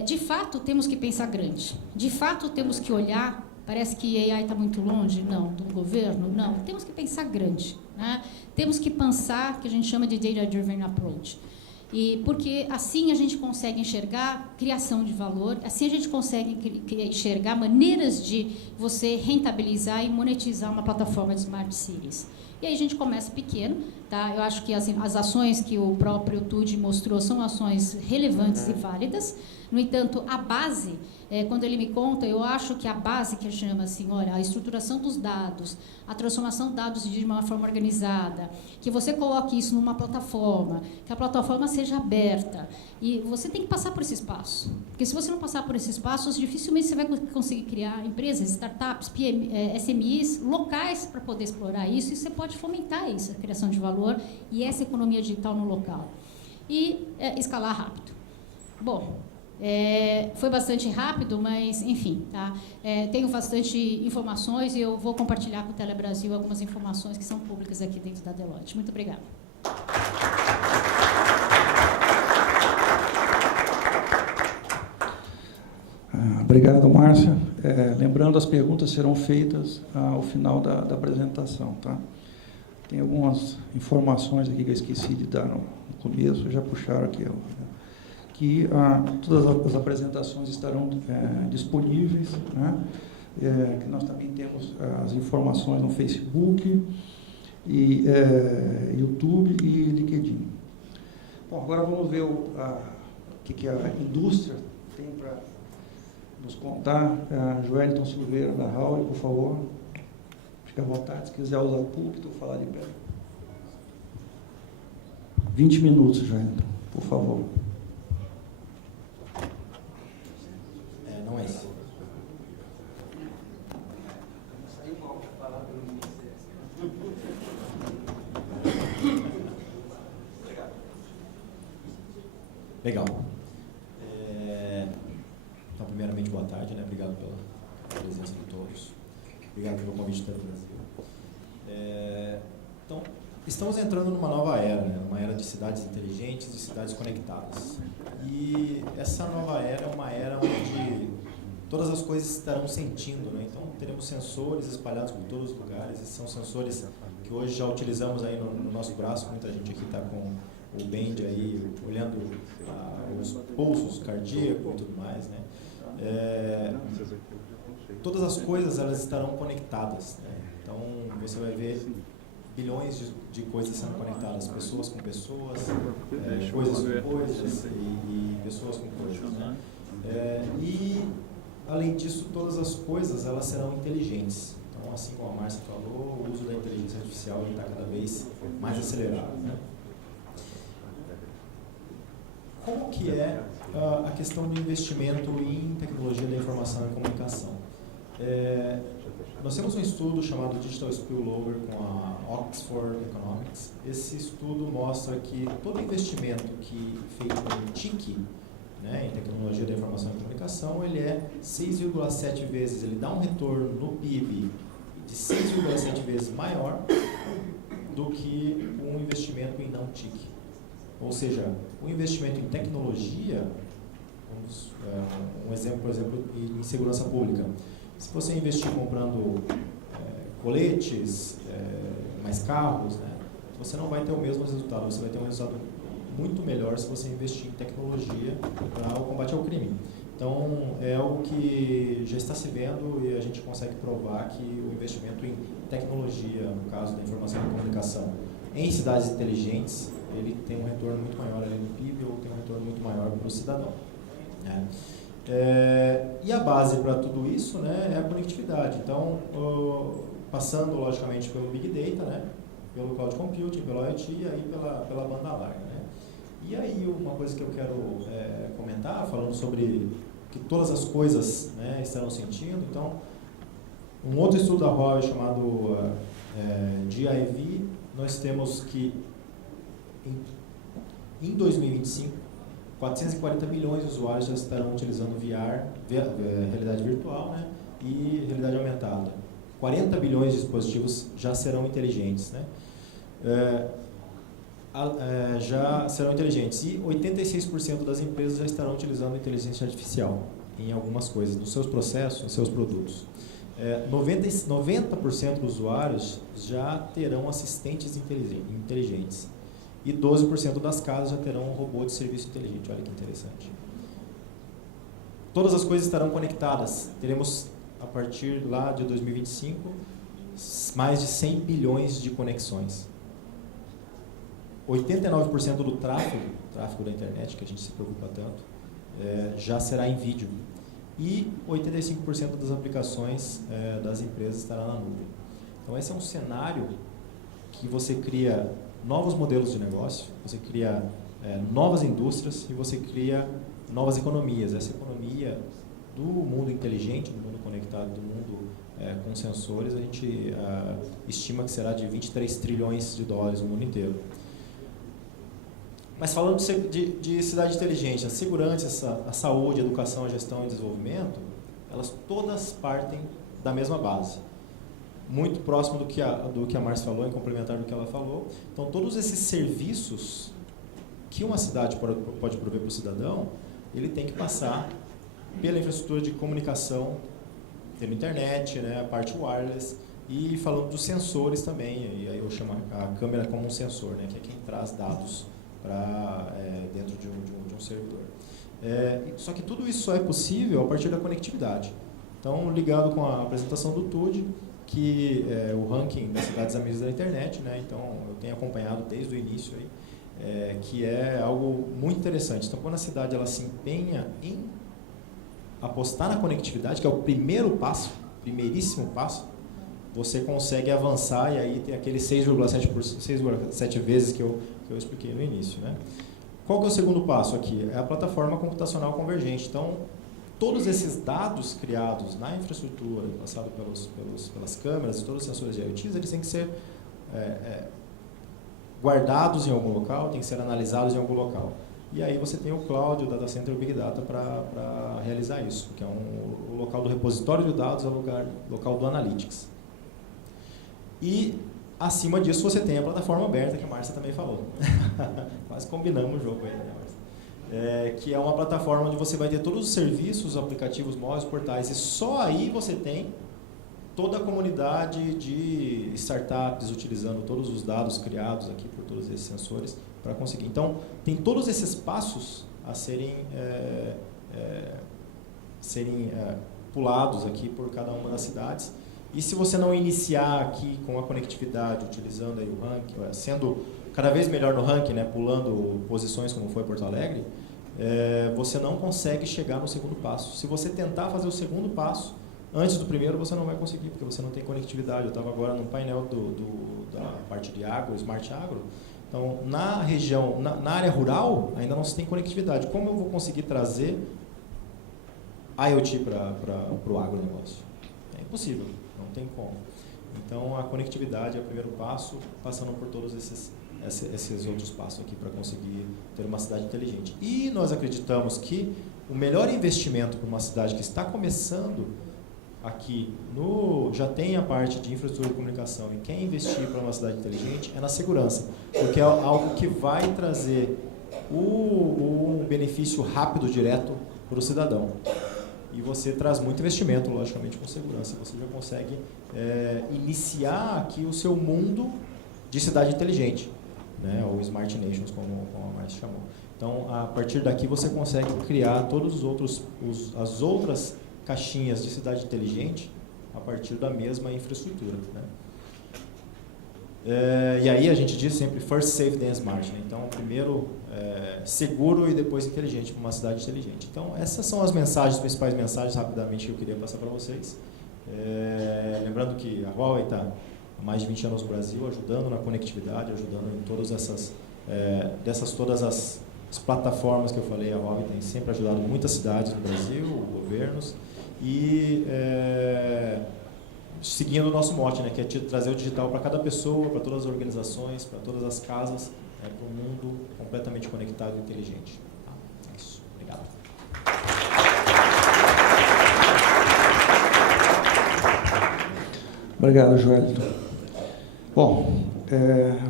de fato, temos que pensar grande. De fato, temos que olhar. Parece que AI está muito longe, não, do governo, não. Temos que pensar grande, né? Temos que pensar, que a gente chama de data-driven approach. E porque assim a gente consegue enxergar criação de valor, assim a gente consegue enxergar maneiras de você rentabilizar e monetizar uma plataforma de Smart Cities. E aí a gente começa pequeno, tá? Eu acho que as ações que o próprio TUD mostrou são ações relevantes e válidas. No entanto, a base, quando ele me conta, eu acho que a base que chama assim, olha, a estruturação dos dados, a transformação de dados de uma forma organizada, que você coloque isso numa plataforma, que a plataforma seja aberta, e você tem que passar por esse espaço. Porque se você não passar por esses passos, dificilmente você vai conseguir criar empresas, startups, SMIs, locais para poder explorar isso, e você pode fomentar isso, a criação de valor e essa economia digital no local. E escalar rápido. Bom, foi bastante rápido, mas, enfim, tá? Tenho bastante informações e eu vou compartilhar com o Telebrasil algumas informações que são públicas aqui dentro da Deloitte. Muito obrigada. Obrigado, Márcia. Lembrando, as perguntas serão feitas ao final da apresentação, tá? Tem algumas informações aqui que eu esqueci de dar no começo, já puxaram aqui, que todas as apresentações estarão disponíveis, né? Que nós também temos as informações no Facebook, e YouTube e LinkedIn. Bom, agora vamos ver o que a indústria tem para nos contar. Joelton Silveira, da Raul, por favor. Fique à vontade, se quiser usar o púlpito ou falar de pé. 20 minutos, Joelton, por favor. Não é isso. Legal. Então, primeiramente, boa tarde, né? Obrigado pela presença de todos. Obrigado pelo convite do Brasil. Então, estamos entrando numa nova era, né? Uma era de cidades inteligentes e cidades conectadas. E essa nova era é uma era onde todas as coisas estarão sentindo, né? Então, teremos sensores espalhados por todos os lugares. Esses são sensores que hoje já utilizamos aí no nosso braço. Muita gente aqui está com o band aí, olhando os pulsos cardíacos e tudo mais, né? Todas as coisas, elas estarão conectadas, né? Então, você vai ver bilhões de coisas sendo conectadas, pessoas com pessoas, coisas com coisas e pessoas com coisas, né? E, além disso, todas as coisas, elas serão inteligentes. Então, assim como a Márcia falou, o uso da inteligência artificial está cada vez mais acelerado, né? Como que é a questão do investimento em tecnologia da informação e comunicação? Nós temos um estudo chamado Digital Spillover com a Oxford Economics. Esse estudo mostra que todo investimento que é feito em TIC, né, em tecnologia da informação e comunicação, ele é 6,7 vezes, ele dá um retorno no PIB de 6,7 vezes maior do que um investimento em não TIC. Ou seja, o investimento em tecnologia, um exemplo, por exemplo, em segurança pública. Se você investir comprando coletes, mais carros, né, você não vai ter o mesmo resultado, você vai ter um resultado muito melhor se você investir em tecnologia para o combate ao crime. Então, é algo que já está se vendo e a gente consegue provar que o investimento em tecnologia, no caso da informação e comunicação, em cidades inteligentes, ele tem um retorno muito maior ali no PIB ou tem um retorno muito maior para o cidadão, né? E a base para tudo isso, né, é a conectividade. Então, passando logicamente pelo Big Data, né, pelo Cloud Computing, pelo IoT e aí pela banda larga, né? E aí, uma coisa que eu quero comentar, falando sobre que todas as coisas, né, estarão sentindo. Então, um outro estudo da Huawei chamado GIV, nós temos que em 2025, 440 milhões de usuários já estarão utilizando VR, realidade virtual, né, e realidade aumentada. 40 bilhões de dispositivos já serão inteligentes, né? Já serão inteligentes. E 86% das empresas já estarão utilizando inteligência artificial em algumas coisas, nos seus processos, nos seus produtos. 90% dos usuários já terão assistentes inteligentes. E 12% das casas já terão um robô de serviço inteligente. Olha que interessante. Todas as coisas estarão conectadas. Teremos, a partir lá de 2025, mais de 100 bilhões de conexões. 89% do tráfego da internet, que a gente se preocupa tanto, já será em vídeo. E 85% das aplicações das empresas estará na nuvem. Então, esse é um cenário que você cria novos modelos de negócio, você cria novas indústrias e você cria novas economias. Essa economia do mundo inteligente, do mundo conectado, do mundo com sensores, a gente estima que será de 23 trilhões de dólares no mundo inteiro. Mas falando de cidade inteligente, a segurança, a saúde, a educação, a gestão e desenvolvimento, elas todas partem da mesma base. Muito próximo do que a Márcia falou, em complementar do que ela falou. Então, todos esses serviços que uma cidade pode prover para o cidadão, ele tem que passar pela infraestrutura de comunicação, pela internet, né, a parte wireless, e falando dos sensores também, e aí eu chamo a câmera como um sensor, né, que é quem traz dados para dentro de um servidor. Só que tudo isso só é possível a partir da conectividade. Então, ligado com a apresentação do TUD, que o ranking das cidades amigas da internet, né? Então eu tenho acompanhado desde o início aí, que é algo muito interessante. Então, quando a cidade ela se empenha em apostar na conectividade, que é o primeiríssimo passo, você consegue avançar, e aí tem aquele 6,7 vezes que eu expliquei no início, né? Qual que é o segundo passo aqui? É a plataforma computacional convergente. Então, todos esses dados criados na infraestrutura, passados pelas câmeras e todos os sensores de IoT, eles têm que ser guardados em algum local, têm que ser analisados em algum local. E aí você tem o cloud, o data center e o big data para realizar isso, que é o local do repositório de dados, é o local do analytics. E acima disso você tem a plataforma aberta, que a Márcia também falou. Quase combinamos o jogo aí, né, Márcia? Que é uma plataforma onde você vai ter todos os serviços, aplicativos, móveis, portais, e só aí você tem toda a comunidade de startups utilizando todos os dados criados aqui por todos esses sensores para conseguir. Então, tem todos esses passos a serem pulados aqui por cada uma das cidades. E se você não iniciar aqui com a conectividade, utilizando aí o ranking, sendo cada vez melhor no ranking, né, pulando posições como foi Porto Alegre, você não consegue chegar no segundo passo. Se você tentar fazer o segundo passo antes do primeiro, você não vai conseguir, porque você não tem conectividade. Eu estava agora no painel da parte de agro, Smart Agro. Então, na região, na área rural, ainda não se tem conectividade. Como eu vou conseguir trazer IoT para o agronegócio? É impossível, não tem como. Então, a conectividade é o primeiro passo, passando por todos esses outros passos aqui para conseguir ter uma cidade inteligente. E nós acreditamos que o melhor investimento para uma cidade que está começando aqui, já tem a parte de infraestrutura de comunicação e quer investir para uma cidade inteligente, é na segurança, porque é algo que vai trazer um benefício rápido, direto para o cidadão. E você traz muito investimento, logicamente, com segurança. Você já consegue iniciar aqui o seu mundo de cidade inteligente, né? Ou Smart Nations, como a Márcia chamou. Então, a partir daqui, você consegue criar todos as outras caixinhas de cidade inteligente a partir da mesma infraestrutura, né? E aí a gente diz sempre first safe then smart, né? Então primeiro seguro e depois inteligente para uma cidade inteligente. Então essas são as principais mensagens rapidamente que eu queria passar para vocês. Lembrando que a Huawei está há mais de 20 anos no Brasil, ajudando na conectividade, ajudando em todas todas as As plataformas que eu falei, a ROV tem sempre ajudado muitas cidades do Brasil, governos, e seguindo o nosso mote, né, que é trazer o digital para cada pessoa, para todas as organizações, para todas as casas, para um mundo completamente conectado e inteligente. Tá? É isso. Obrigado. Obrigado, Joelito. Bom,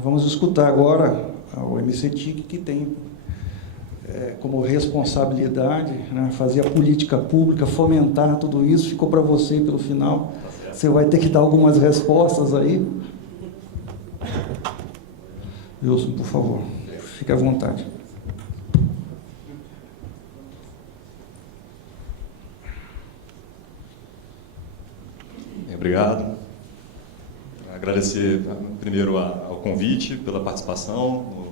vamos escutar agora o MCTIC, que tem como responsabilidade, né, fazer a política pública, fomentar tudo isso. Ficou para você pelo final. Você vai ter que dar algumas respostas aí. Wilson, por favor, fique à vontade. Obrigado. Agradecer primeiro ao convite, pela participação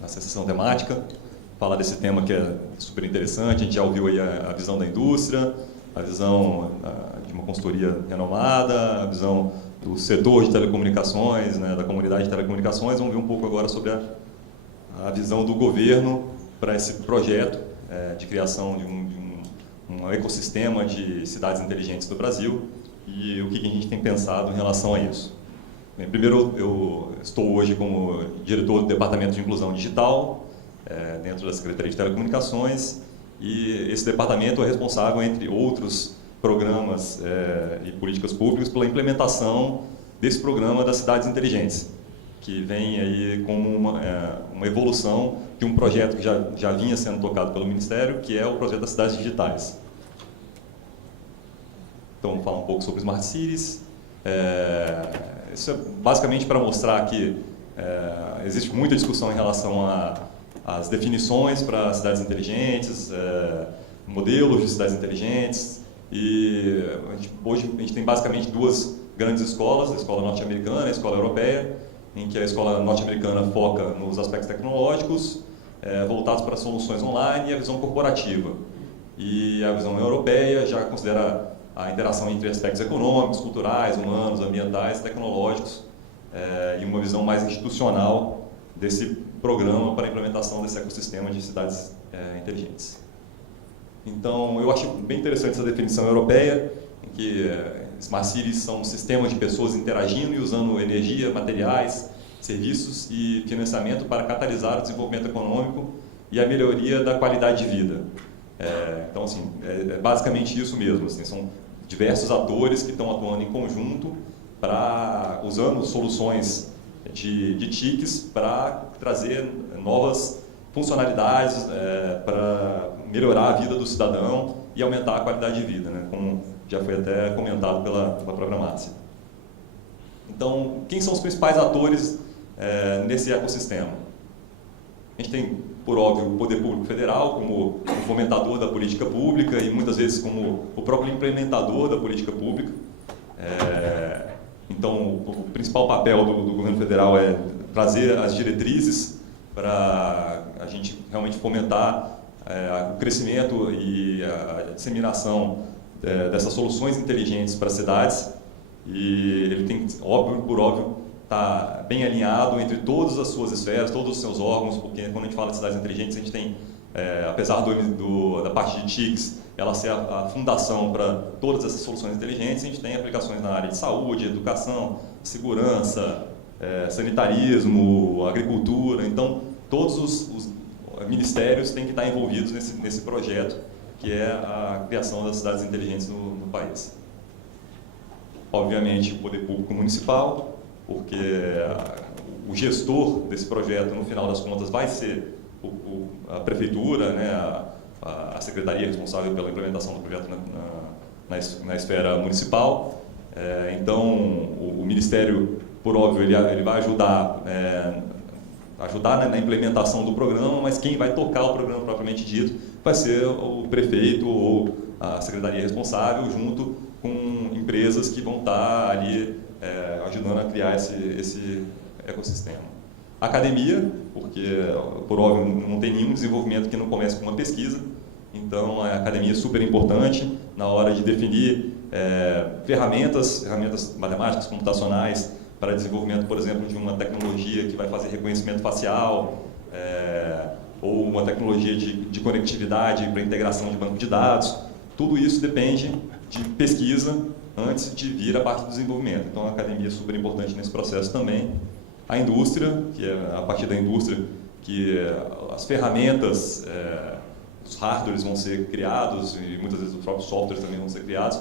na sessão temática, falar desse tema que é super interessante. A gente já ouviu aí a visão da indústria, a visão de uma consultoria renomada, a visão do setor de telecomunicações, né, da comunidade de telecomunicações. Vamos ver um pouco agora sobre a visão do governo para esse projeto de criação de um ecossistema de cidades inteligentes do Brasil e o que a gente tem pensado em relação a isso. Bem, primeiro, eu estou hoje como diretor do Departamento de Inclusão Digital, dentro da Secretaria de Telecomunicações, e esse departamento é responsável, entre outros programas e políticas públicas, pela implementação desse programa das cidades inteligentes, que vem aí como uma evolução de um projeto que já vinha sendo tocado pelo Ministério, que é o projeto das cidades digitais. Então, vamos falar um pouco sobre Smart Cities. Isso é basicamente para mostrar que existe muita discussão em relação às definições para cidades inteligentes, modelos de cidades inteligentes. E hoje a gente tem basicamente duas grandes escolas, a escola norte-americana e a escola europeia, em que a escola norte-americana foca nos aspectos tecnológicos, voltados para soluções online, e a visão corporativa. E a visão europeia já considera a interação entre aspectos econômicos, culturais, humanos, ambientais, tecnológicos, e uma visão mais institucional desse programa para a implementação desse ecossistema de cidades inteligentes. Então, eu acho bem interessante essa definição europeia, em que Smart Cities são sistemas de pessoas interagindo e usando energia, materiais, serviços e financiamento para catalisar o desenvolvimento econômico e a melhoria da qualidade de vida. Então, assim, é basicamente isso mesmo. Assim, são diversos atores que estão atuando em conjunto, usando soluções de TICs para trazer novas funcionalidades, para melhorar a vida do cidadão e aumentar a qualidade de vida, né? Como já foi até comentado pela própria Márcia. Então, quem são os principais atores nesse ecossistema? A gente tem, por óbvio, o Poder Público Federal como o fomentador da política pública e muitas vezes como o próprio implementador da política pública. Então, o principal papel do governo federal é trazer as diretrizes para a gente realmente fomentar o crescimento e a disseminação dessas soluções inteligentes para as cidades. E ele tem, por óbvio, está bem alinhado entre todas as suas esferas, todos os seus órgãos, porque quando a gente fala de cidades inteligentes, a gente tem, apesar da parte de TICs, ela ser a fundação para todas essas soluções inteligentes, a gente tem aplicações na área de saúde, educação, segurança, sanitarismo, agricultura. Então, todos os ministérios têm que estar envolvidos nesse projeto, que é a criação das cidades inteligentes no país. Obviamente, o Poder Público Municipal, porque o gestor desse projeto, no final das contas, vai ser a Prefeitura, né, a Secretaria responsável pela implementação do projeto na esfera municipal. Então, o Ministério, por óbvio, ele vai ajudar na implementação do programa, mas quem vai tocar o programa propriamente dito vai ser o prefeito ou a secretaria responsável, junto com empresas que vão estar ali ajudando a criar esse ecossistema. A academia, porque, por óbvio, não tem nenhum desenvolvimento que não comece com uma pesquisa, então a academia é super importante na hora de definir ferramentas matemáticas, computacionais, para desenvolvimento, por exemplo, de uma tecnologia que vai fazer reconhecimento facial, ou uma tecnologia de conectividade para integração de banco de dados. Tudo isso depende de pesquisa antes de vir a parte do desenvolvimento. Então, a academia é super importante nesse processo também. A indústria, que é a partir da indústria que as ferramentas, os hardwares vão ser criados e muitas vezes os próprios softwares também vão ser criados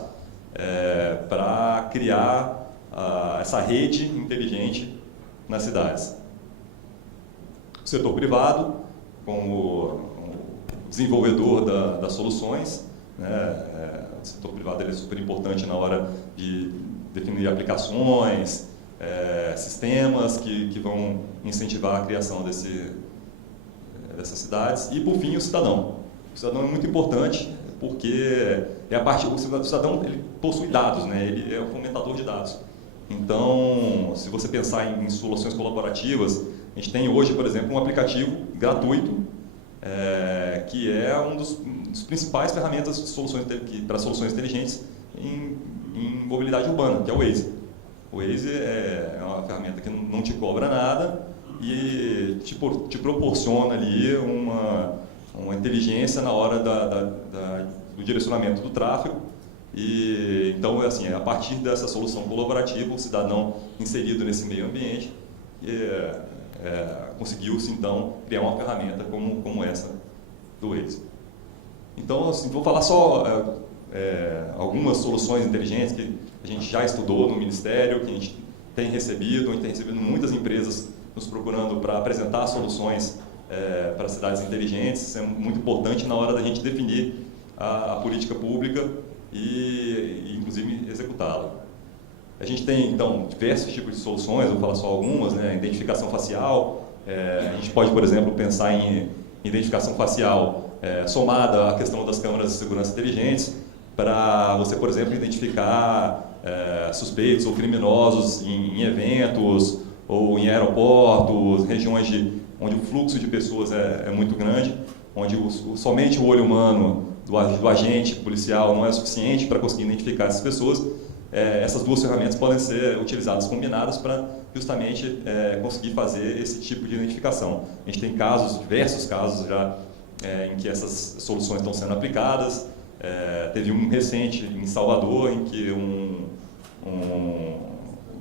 para criar essa rede inteligente nas cidades. O setor privado, como desenvolvedor das soluções, né, o setor privado ele é super importante na hora de definir aplicações, sistemas que vão incentivar a criação dessas cidades. E, por fim, o cidadão. O cidadão é muito importante porque o cidadão ele possui dados, né? Ele é o fomentador de dados. Então, se você pensar em soluções colaborativas, a gente tem hoje, por exemplo, um aplicativo gratuito que é um dos principais ferramentas para soluções inteligentes em mobilidade urbana, que é o Waze. O Waze é uma ferramenta que não te cobra nada e te proporciona ali uma inteligência na hora do direcionamento do tráfego. E, então, assim, a partir dessa solução colaborativa, o cidadão inserido nesse meio ambiente conseguiu-se, então, criar uma ferramenta como essa do Waze. Então, assim, vou falar só algumas soluções inteligentes que a gente já estudou no Ministério, que a gente tem recebido muitas empresas nos procurando para apresentar soluções para cidades inteligentes. Isso é muito importante na hora da gente definir a política pública e inclusive, executá-la. A gente tem, então, diversos tipos de soluções, vou falar só algumas, né? Identificação facial. A gente pode, por exemplo, pensar em identificação facial somada à questão das câmeras de segurança inteligentes, para você, por exemplo, identificar suspeitos ou criminosos em eventos ou em aeroportos, regiões onde o fluxo de pessoas é muito grande, onde somente o olho humano do agente policial não é suficiente para conseguir identificar essas pessoas. Essas duas ferramentas podem ser utilizadas combinadas para justamente conseguir fazer esse tipo de identificação. A gente tem diversos casos já em que essas soluções estão sendo aplicadas. Teve um recente em Salvador em que um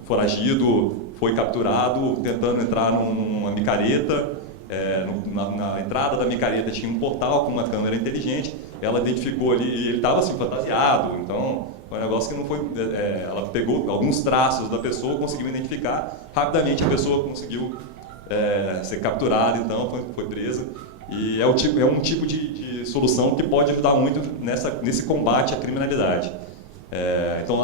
foragido foi capturado tentando entrar numa micareta. Na entrada da micareta tinha um portal com uma câmera inteligente. Ela identificou ali e ele estava assim fantasiado. Então foi um negócio que não foi. Ela pegou alguns traços da pessoa, conseguiu identificar. Rapidamente a pessoa conseguiu ser capturada. Então foi presa. E é um tipo de solução que pode ajudar muito nesse combate à criminalidade. Então,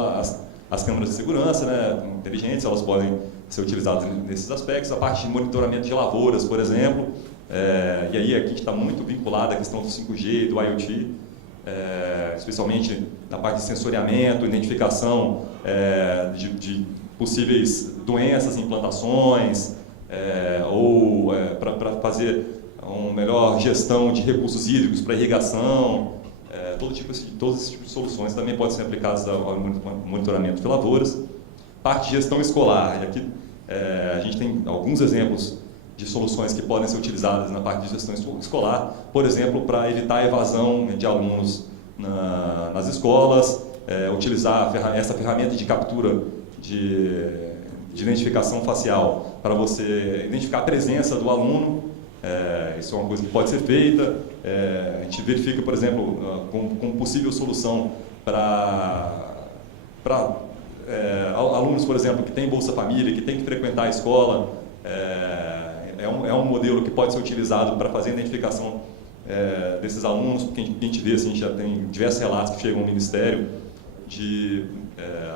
as câmeras de segurança, né, inteligentes, elas podem ser utilizadas nesses aspectos. A parte de monitoramento de lavouras, por exemplo, e aí aqui está muito vinculada à questão do 5G e do IoT, especialmente na parte de sensoriamento, identificação de possíveis doenças em plantações, ou para fazer uma melhor gestão de recursos hídricos para irrigação. Todos esses tipos de soluções também podem ser aplicadas ao monitoramento de lavouras. Parte de gestão escolar, e aqui a gente tem alguns exemplos de soluções que podem ser utilizadas na parte de gestão escolar, por exemplo, para evitar a evasão de alunos nas escolas, utilizar essa ferramenta de captura de identificação facial para você identificar a presença do aluno. Isso é uma coisa que pode ser feita. A gente verifica, por exemplo, como possível solução para alunos, por exemplo, que têm Bolsa Família, que têm que frequentar a escola. É um modelo que pode ser utilizado para fazer a identificação desses alunos, porque a gente vê, assim, a gente já tem diversos relatos que chegam ao Ministério de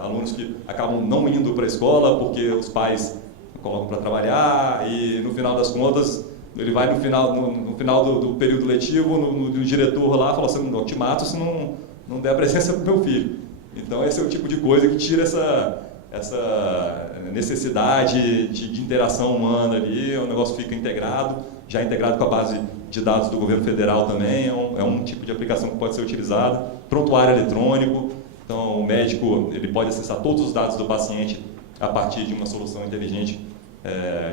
alunos que acabam não indo para a escola porque os pais colocam para trabalhar e, no final das contas, ele vai no final do período letivo, no diretor lá, fala assim: eu te mato se não der a presença para o meu filho. Então, esse é o tipo de coisa que tira essa necessidade de interação humana ali. O negócio fica integrado, já integrado com a base de dados do governo federal também. É um tipo de aplicação que pode ser utilizado. Prontuário eletrônico. Então, o médico ele pode acessar todos os dados do paciente a partir de uma solução inteligente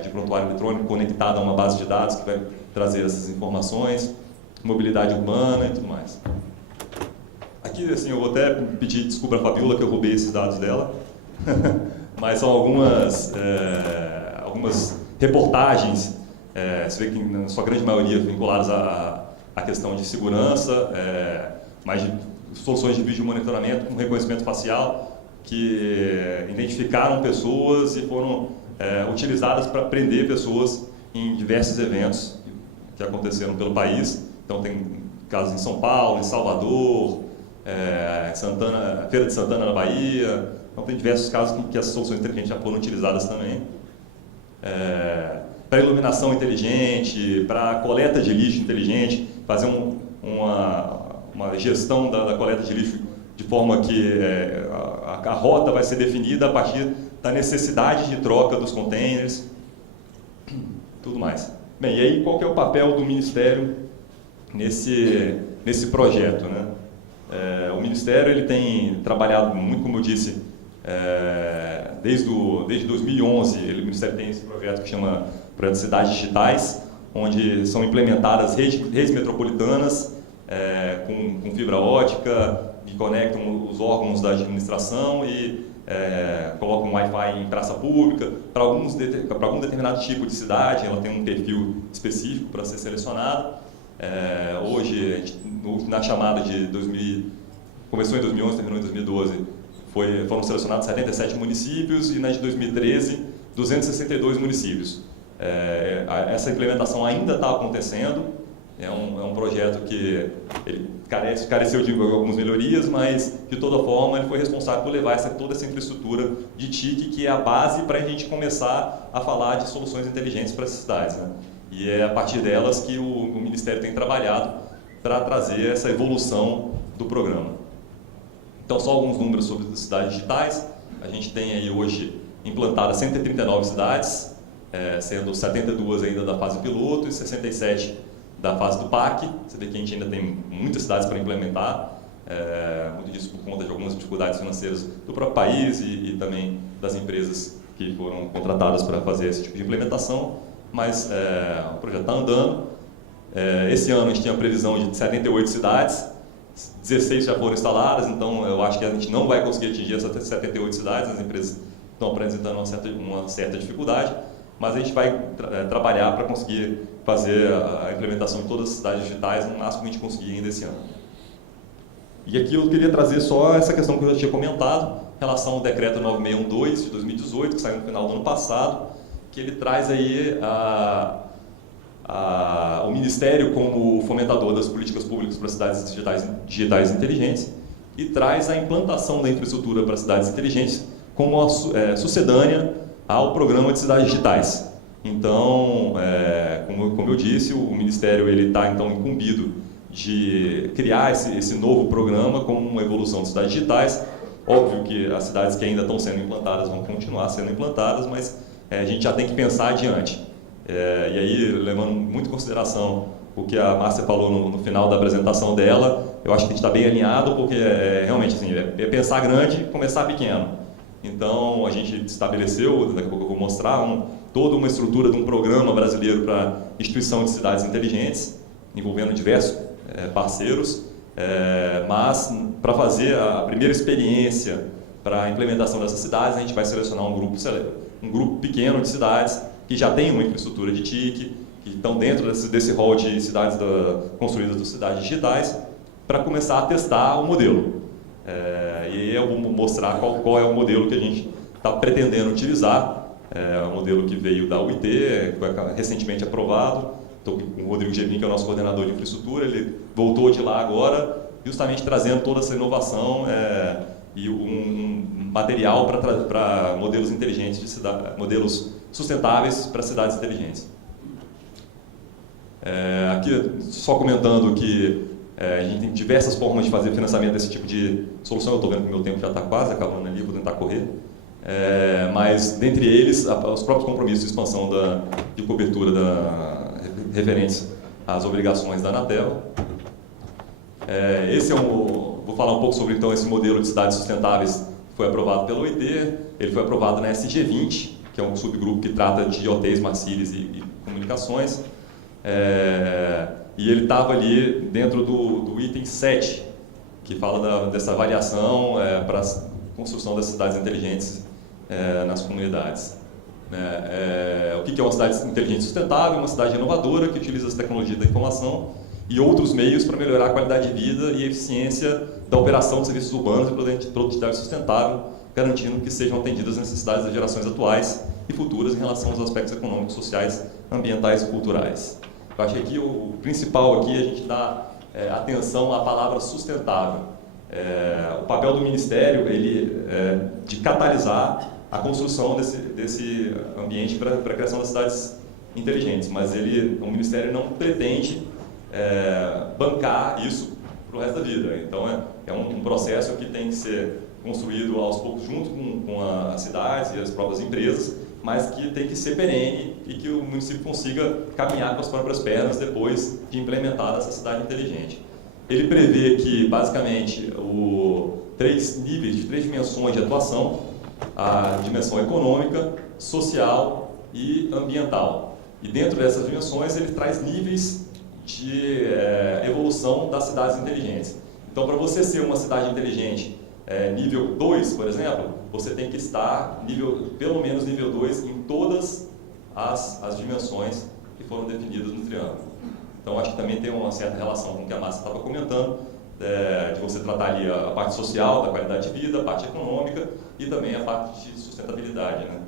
de prontuário eletrônico conectada a uma base de dados que vai trazer essas informações, mobilidade urbana e tudo mais. Aqui, assim, eu vou até pedir desculpa à Fabiola que eu roubei esses dados dela, mas são algumas reportagens, você vê que na sua grande maioria vinculadas à questão de segurança, mas de soluções de vídeo monitoramento com reconhecimento facial que identificaram pessoas e foram utilizadas para prender pessoas em diversos eventos que aconteceram pelo país. Então tem casos em São Paulo, em Salvador, Feira de Santana na Bahia. Então tem diversos casos que essas soluções inteligentes já foram utilizadas também. Para iluminação inteligente, para coleta de lixo inteligente, fazer uma gestão da coleta de lixo de forma que a rota vai ser definida a partir da necessidade de troca dos containers, tudo mais. Bem, e aí qual que é o papel do Ministério nesse projeto, né? O Ministério ele tem trabalhado muito, como eu disse, desde 2011, o Ministério tem esse projeto que chama Projeto Cidades Digitais, onde são implementadas redes metropolitanas com fibra ótica, que conectam os órgãos da administração e colocam Wi-Fi em praça pública. Para algum determinado tipo de cidade, ela tem um perfil específico para ser selecionado. Hoje, na chamada de começou em 2011, terminou em 2012, foram selecionados 77 municípios e na de 2013, 262 municípios. Essa implementação ainda está acontecendo. É um projeto que ele careceu de algumas melhorias, mas, de toda forma, ele foi responsável por levar toda essa infraestrutura de TIC, que é a base para a gente começar a falar de soluções inteligentes para essas cidades, né? E é a partir delas que o Ministério tem trabalhado para trazer essa evolução do programa. Então, só alguns números sobre as cidades digitais. A gente tem aí hoje implantadas 139 cidades, sendo 72 ainda da fase piloto e 67 da fase do PAC. Você vê que a gente ainda tem muitas cidades para implementar, muito disso por conta de algumas dificuldades financeiras do próprio país e também das empresas que foram contratadas para fazer esse tipo de implementação, mas o projeto está andando. Esse ano a gente tinha a previsão de 78 cidades, 16 já foram instaladas, então eu acho que a gente não vai conseguir atingir essas 78 cidades, as empresas estão apresentando uma certa dificuldade, mas a gente vai trabalhar para conseguir fazer a implementação de todas as cidades digitais no máximo que a gente conseguir ainda esse ano. E aqui eu queria trazer só essa questão que eu já tinha comentado, em relação ao decreto 9612 de 2018, que saiu no final do ano passado, que ele traz aí o Ministério como fomentador das políticas públicas para cidades digitais inteligentes e traz a implantação da infraestrutura para cidades inteligentes como sucedânea ao programa de cidades digitais. Então, como eu disse, o Ministério está então incumbido de criar esse novo programa como uma evolução de cidades digitais. Óbvio que as cidades que ainda estão sendo implantadas vão continuar sendo implantadas, mas a gente já tem que pensar adiante. E aí, levando muito em consideração o que a Márcia falou no final da apresentação dela, eu acho que a gente está bem alinhado, porque realmente assim, pensar grande e começar pequeno. Então, a gente estabeleceu, daqui a pouco eu vou mostrar, toda uma estrutura de um programa brasileiro para instituição de cidades inteligentes, envolvendo diversos parceiros, mas para fazer a primeira experiência para a implementação dessas cidades, a gente vai selecionar um grupo pequeno de cidades que já tem uma infraestrutura de TIC, que estão dentro desse rol de cidades construídas das cidades digitais, para começar a testar o modelo. E aí eu vou mostrar qual é o modelo que a gente está pretendendo utilizar. O modelo que veio da UIT, que foi recentemente aprovado. Estou com o Rodrigo Gebin, que é o nosso coordenador de infraestrutura, ele voltou de lá agora, justamente trazendo toda essa inovação e um material para modelos inteligentes de cidade, modelos sustentáveis para cidades inteligentes. Aqui, só comentando que a gente tem diversas formas de fazer financiamento desse tipo de solução. Eu estou vendo que o meu tempo já está quase acabando ali, vou tentar correr. Mas, dentre eles, os próprios compromissos de expansão de cobertura referentes às obrigações da Anatel. Vou falar um pouco sobre então, esse modelo de cidades sustentáveis que foi aprovado pela OIT. Ele foi aprovado na SG20, que é um subgrupo que trata de IoT, Smart Cities e comunicações. E ele estava ali dentro do item 7, que fala dessa avaliação para a construção das cidades inteligentes nas comunidades. O que é uma cidade inteligente e sustentável? Uma cidade inovadora que utiliza as tecnologias da informação e outros meios para melhorar a qualidade de vida e a eficiência da operação de serviços urbanos e produtividade sustentável, garantindo que sejam atendidas as necessidades das gerações atuais e futuras em relação aos aspectos econômicos, sociais, ambientais e culturais. Eu acho que aqui o principal aqui a gente dá atenção à palavra sustentável. O papel do Ministério de catalisar a construção desse ambiente para a criação das cidades inteligentes, mas o Ministério não pretende bancar isso para o resto da vida. Então é um processo que tem que ser construído aos poucos junto com as cidades e as próprias empresas, mas que tem que ser perene e que o município consiga caminhar com as próprias pernas depois de implementar essa cidade inteligente. Ele prevê que, basicamente, 3 níveis, 3 dimensões de atuação: a dimensão econômica, social e ambiental. E dentro dessas dimensões ele traz níveis de evolução das cidades inteligentes. Então, para você ser uma cidade inteligente nível 2, por exemplo, você tem que estar pelo menos nível 2 em todas as dimensões que foram definidas no triângulo. Então, acho que também tem uma certa relação com o que a Márcia estava comentando, de você tratar ali a parte social, da qualidade de vida, a parte econômica e também a parte de sustentabilidade, né?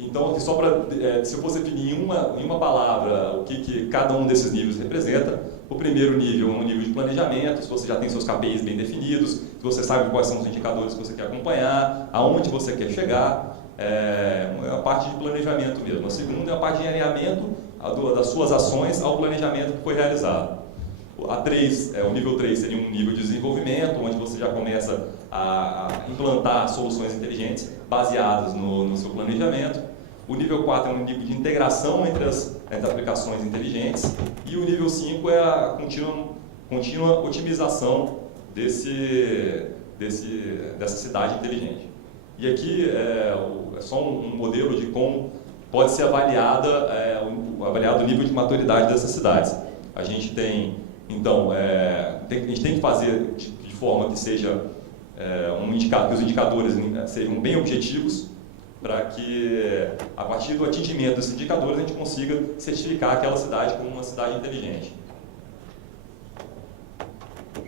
Então, só para, se eu fosse definir em uma palavra o que cada um desses níveis representa, o primeiro nível é um nível de planejamento, se você já tem seus KPIs bem definidos, se você sabe quais são os indicadores que você quer acompanhar, aonde você quer chegar, é a parte de planejamento mesmo. A segunda é a parte de alinhamento das suas ações ao planejamento que foi realizado. O nível 3 seria um nível de desenvolvimento, onde você já começa a implantar soluções inteligentes baseadas no seu planejamento. O nível 4 é um nível de integração entre as aplicações inteligentes. E o nível 5 é a contínua otimização dessa cidade inteligente. E aqui é só um modelo de como pode ser avaliado o nível de maturidade dessas cidades. A gente tem, então, a gente tem que fazer de forma que seja que os indicadores sejam bem objetivos, para que, a partir do atingimento desses indicadores, a gente consiga certificar aquela cidade como uma cidade inteligente.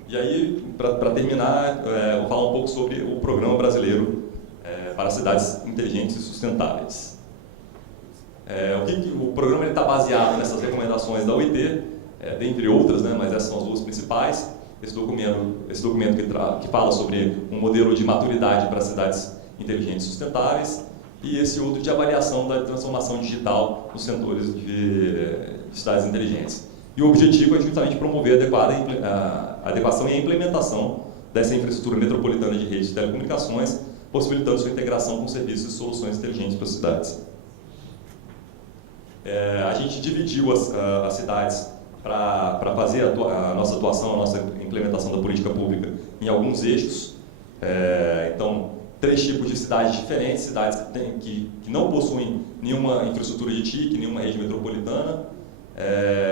E aí, para terminar, vou falar um pouco sobre o Programa Brasileiro para Cidades Inteligentes e Sustentáveis. O programa está baseado nessas recomendações da OIT, dentre outras, né, mas essas são as duas principais. Esse documento que fala sobre um modelo de maturidade para cidades inteligentes e sustentáveis, e esse outro de avaliação da transformação digital nos setores de cidades inteligentes. E o objetivo é justamente promover a adequação e a implementação dessa infraestrutura metropolitana de redes de telecomunicações, possibilitando sua integração com serviços e soluções inteligentes para as cidades. A gente dividiu as cidades para fazer a nossa atuação, a nossa implementação da política pública em alguns eixos. Então, 3 tipos de cidades diferentes: cidades que não possuem nenhuma infraestrutura de TIC, nenhuma rede metropolitana,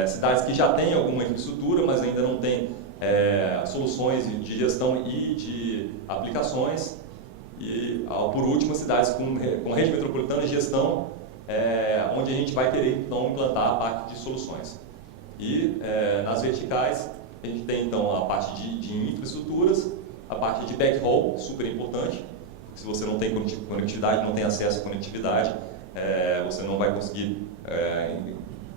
cidades que já têm alguma infraestrutura, mas ainda não têm soluções de gestão e de aplicações, e, por último, cidades com rede metropolitana e gestão, onde a gente vai querer então implantar a parte de soluções. E nas verticais, a gente tem então a parte de infraestruturas, a parte de backhaul, super importante. Se você não tem conectividade, não tem acesso à conectividade, você não vai conseguir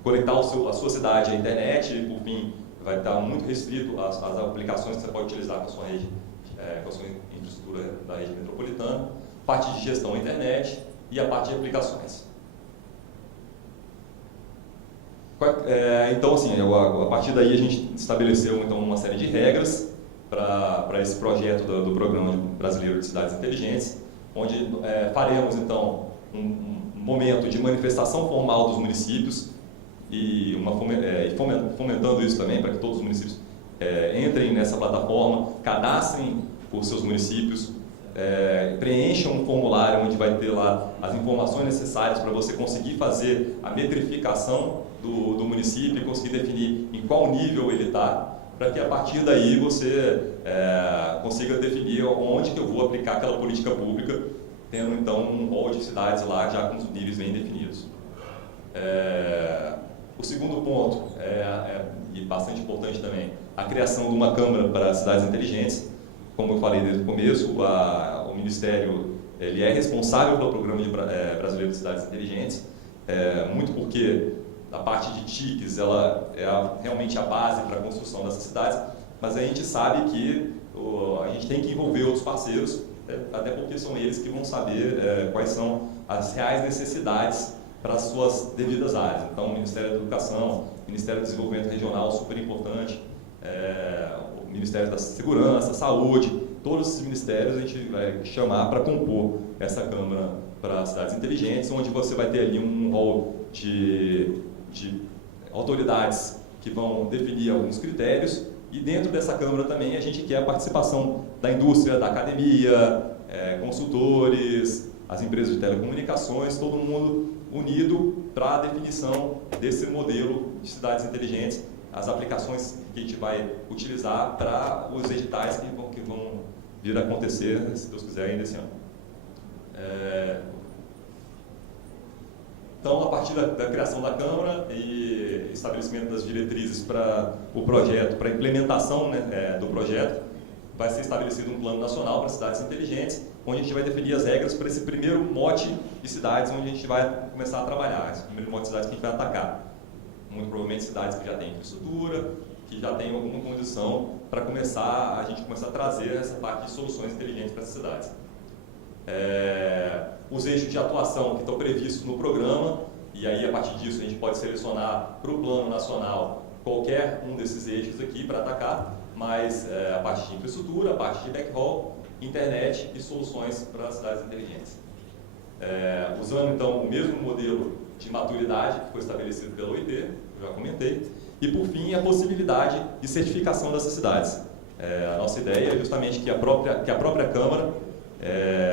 conectar a sua cidade à internet, e, por fim, vai estar muito restrito às aplicações que você pode utilizar com a sua rede, com a sua infraestrutura da rede metropolitana, parte de gestão à internet e a parte de aplicações. Então, assim, a partir daí a gente estabeleceu então uma série de regras para esse projeto do Programa Brasileiro de Cidades Inteligentes, onde faremos então um momento de manifestação formal dos municípios e fomentando isso também para que todos os municípios entrem nessa plataforma, cadastrem os seus municípios preencha um formulário onde vai ter lá as informações necessárias para você conseguir fazer a metrificação do município e conseguir definir em qual nível ele está, para que a partir daí você consiga definir onde que eu vou aplicar aquela política pública, tendo então um rol de cidades lá já com os níveis bem definidos. O segundo ponto, e bastante importante também, a criação de uma Câmara para Cidades Inteligentes. Como eu falei desde o começo, o Ministério ele é responsável pelo Programa Brasileiro de Cidades Inteligentes, muito porque a parte de TICs ela realmente a base para a construção dessas cidades, mas a gente sabe que a gente tem que envolver outros parceiros, até porque são eles que vão saber quais são as reais necessidades para as suas devidas áreas. Então, o Ministério da Educação, o Ministério do Desenvolvimento Regional, super importante, o Ministério da Segurança, Saúde, todos esses ministérios a gente vai chamar para compor essa Câmara para Cidades Inteligentes, onde você vai ter ali um rol de autoridades que vão definir alguns critérios, e dentro dessa Câmara também a gente quer a participação da indústria, da academia, consultores, as empresas de telecomunicações, todo mundo unido para a definição desse modelo de cidades inteligentes, as aplicações que a gente vai utilizar para os editais que vão vir a acontecer, se Deus quiser, ainda esse ano. Então, a partir da criação da Câmara e estabelecimento das diretrizes para o projeto, para a implementação do projeto, vai ser estabelecido um plano nacional para cidades inteligentes, onde a gente vai definir as regras para esse primeiro mote de cidades onde a gente vai começar a trabalhar, esse primeiro mote de cidades que a gente vai atacar. Muito provavelmente cidades que já têm infraestrutura, que já têm alguma condição para a gente começar a trazer essa parte de soluções inteligentes para essas cidades. Os eixos de atuação que estão previstos no programa, e aí a partir disso a gente pode selecionar para o plano nacional qualquer um desses eixos aqui para atacar, mas a parte de infraestrutura, a parte de backhaul, internet e soluções para as cidades inteligentes. Usando então o mesmo modelo de maturidade que foi estabelecido pela OIT, eu já comentei, e por fim a possibilidade de certificação dessas cidades. A nossa ideia é justamente que a própria Câmara,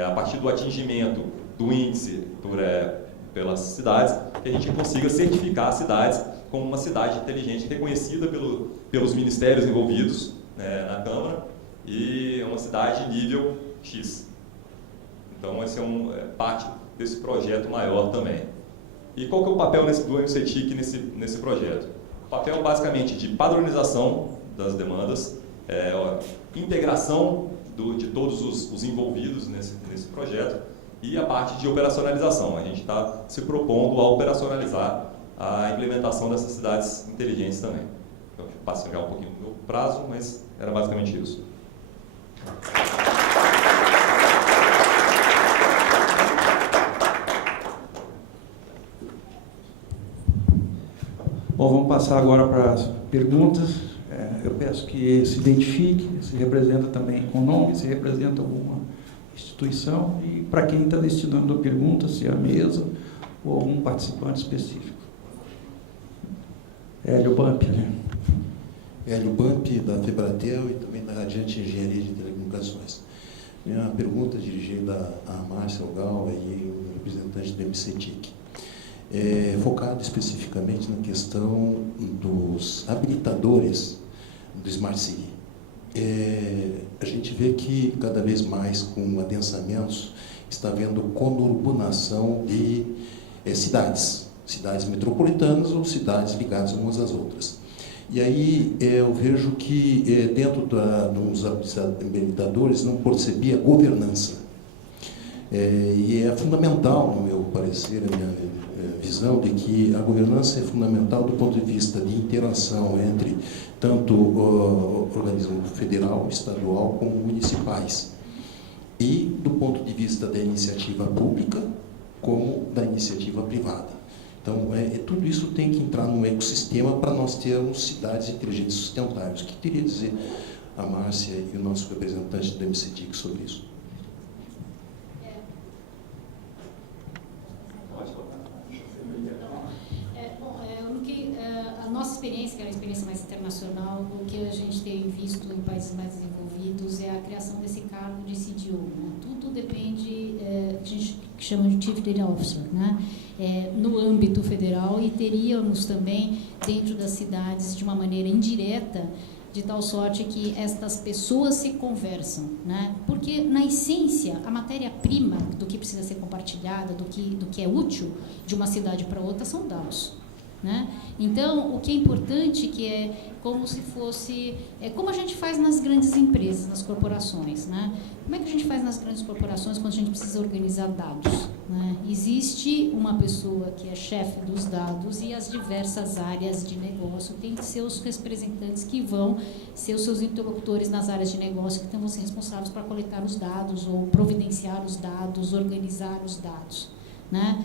a partir do atingimento do índice pelas cidades, que a gente consiga certificar as cidades como uma cidade inteligente reconhecida pelos ministérios envolvidos na Câmara e uma cidade nível X. Então, esse é parte desse projeto maior também. E qual que é o papel do MCTIC nesse projeto? O papel basicamente de padronização das demandas, integração de todos os envolvidos nesse projeto e a parte de operacionalização. A gente está se propondo a operacionalizar a implementação dessas cidades inteligentes também. Eu passei um pouquinho do meu prazo, mas era basicamente isso. Bom, vamos passar agora para as perguntas. Eu peço que se identifique, se representa também com nome, se representa alguma instituição e para quem está destinando a pergunta, se é a mesa ou algum participante específico. Hélio Bump, né? Hélio Bump, da Febratel e também da Radiante Engenharia de Telecomunicações. Minha pergunta é dirigida a Márcia Algal e o representante do MCTIC. Focado especificamente na questão dos habilitadores do Smart City. A gente vê que cada vez mais com adensamentos está havendo conurbação de cidades metropolitanas ou cidades ligadas umas às outras. E aí eu vejo que dentro dos habilitadores não percebia governança. E é fundamental, no meu parecer, a minha visão, de que a governança é fundamental do ponto de vista de interação entre tanto o organismo federal, estadual, como municipais. E do ponto de vista da iniciativa pública, como da iniciativa privada. Então, tudo isso tem que entrar num ecossistema para nós termos cidades inteligentes sustentáveis. O que queria dizer a Márcia e o nosso representante do MCTIC sobre isso? A nossa experiência, que é uma experiência mais internacional, o que a gente tem visto em países mais desenvolvidos é a criação desse cargo de CDO. Né? depende, a gente chama de Chief Data Officer, né? No âmbito federal, e teríamos também dentro das cidades de uma maneira indireta, de tal sorte que estas pessoas se conversam, né? Porque, na essência, a matéria-prima do que precisa ser compartilhada, do que é útil de uma cidade para outra, são dados, né? Então, o que é importante que é como se fosse... como a gente faz nas grandes empresas, nas corporações, né? Como é que a gente faz nas grandes corporações quando a gente precisa organizar dados, né? Existe uma pessoa que é chefe dos dados e as diversas áreas de negócio têm seus representantes que vão ser os seus interlocutores nas áreas de negócio que vão ser responsáveis para coletar os dados ou providenciar os dados, organizar os dados, né?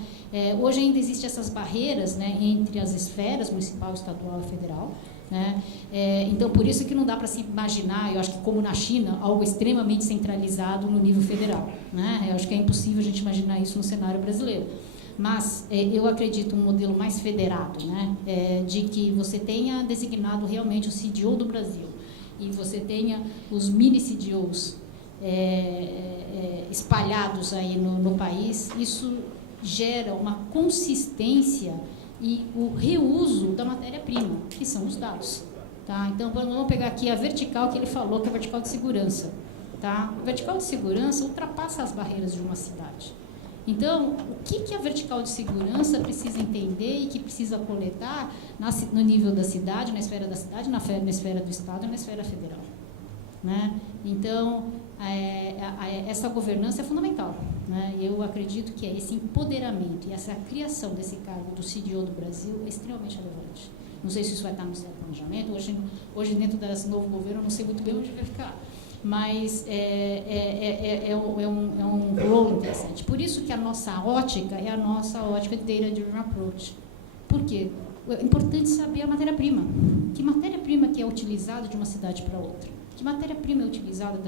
Hoje ainda existem essas barreiras, né, entre as esferas municipal, estadual e federal, né? Então, por isso que não dá para se imaginar, eu acho que como na China, algo extremamente centralizado no nível federal, né? Eu acho que é impossível a gente imaginar isso no cenário brasileiro. Mas eu acredito um modelo mais federado, né? De que você tenha designado realmente o CDO do Brasil e você tenha os mini CDOs espalhados aí no país. Isso gera uma consistência e o reuso da matéria-prima, que são os dados, tá? Então, vamos pegar aqui a vertical que ele falou, que é a vertical de segurança, tá? A vertical de segurança ultrapassa as barreiras de uma cidade. Então, o que a vertical de segurança precisa entender e que precisa coletar no nível da cidade, na esfera da cidade, na esfera do Estado e na esfera federal, né? Então, essa governança é fundamental, né? Eu acredito que esse empoderamento e essa criação desse cargo do CDO do Brasil é extremamente relevante. Não sei se isso vai estar no seu planejamento, hoje dentro desse novo governo, eu não sei muito bem onde vai ficar, mas é um role interessante. Por isso que a nossa ótica é a nossa ótica de Data Driven Approach. Por quê? É importante saber a matéria-prima. Que matéria-prima que é utilizada de uma cidade para outra? Que matéria-prima é utilizada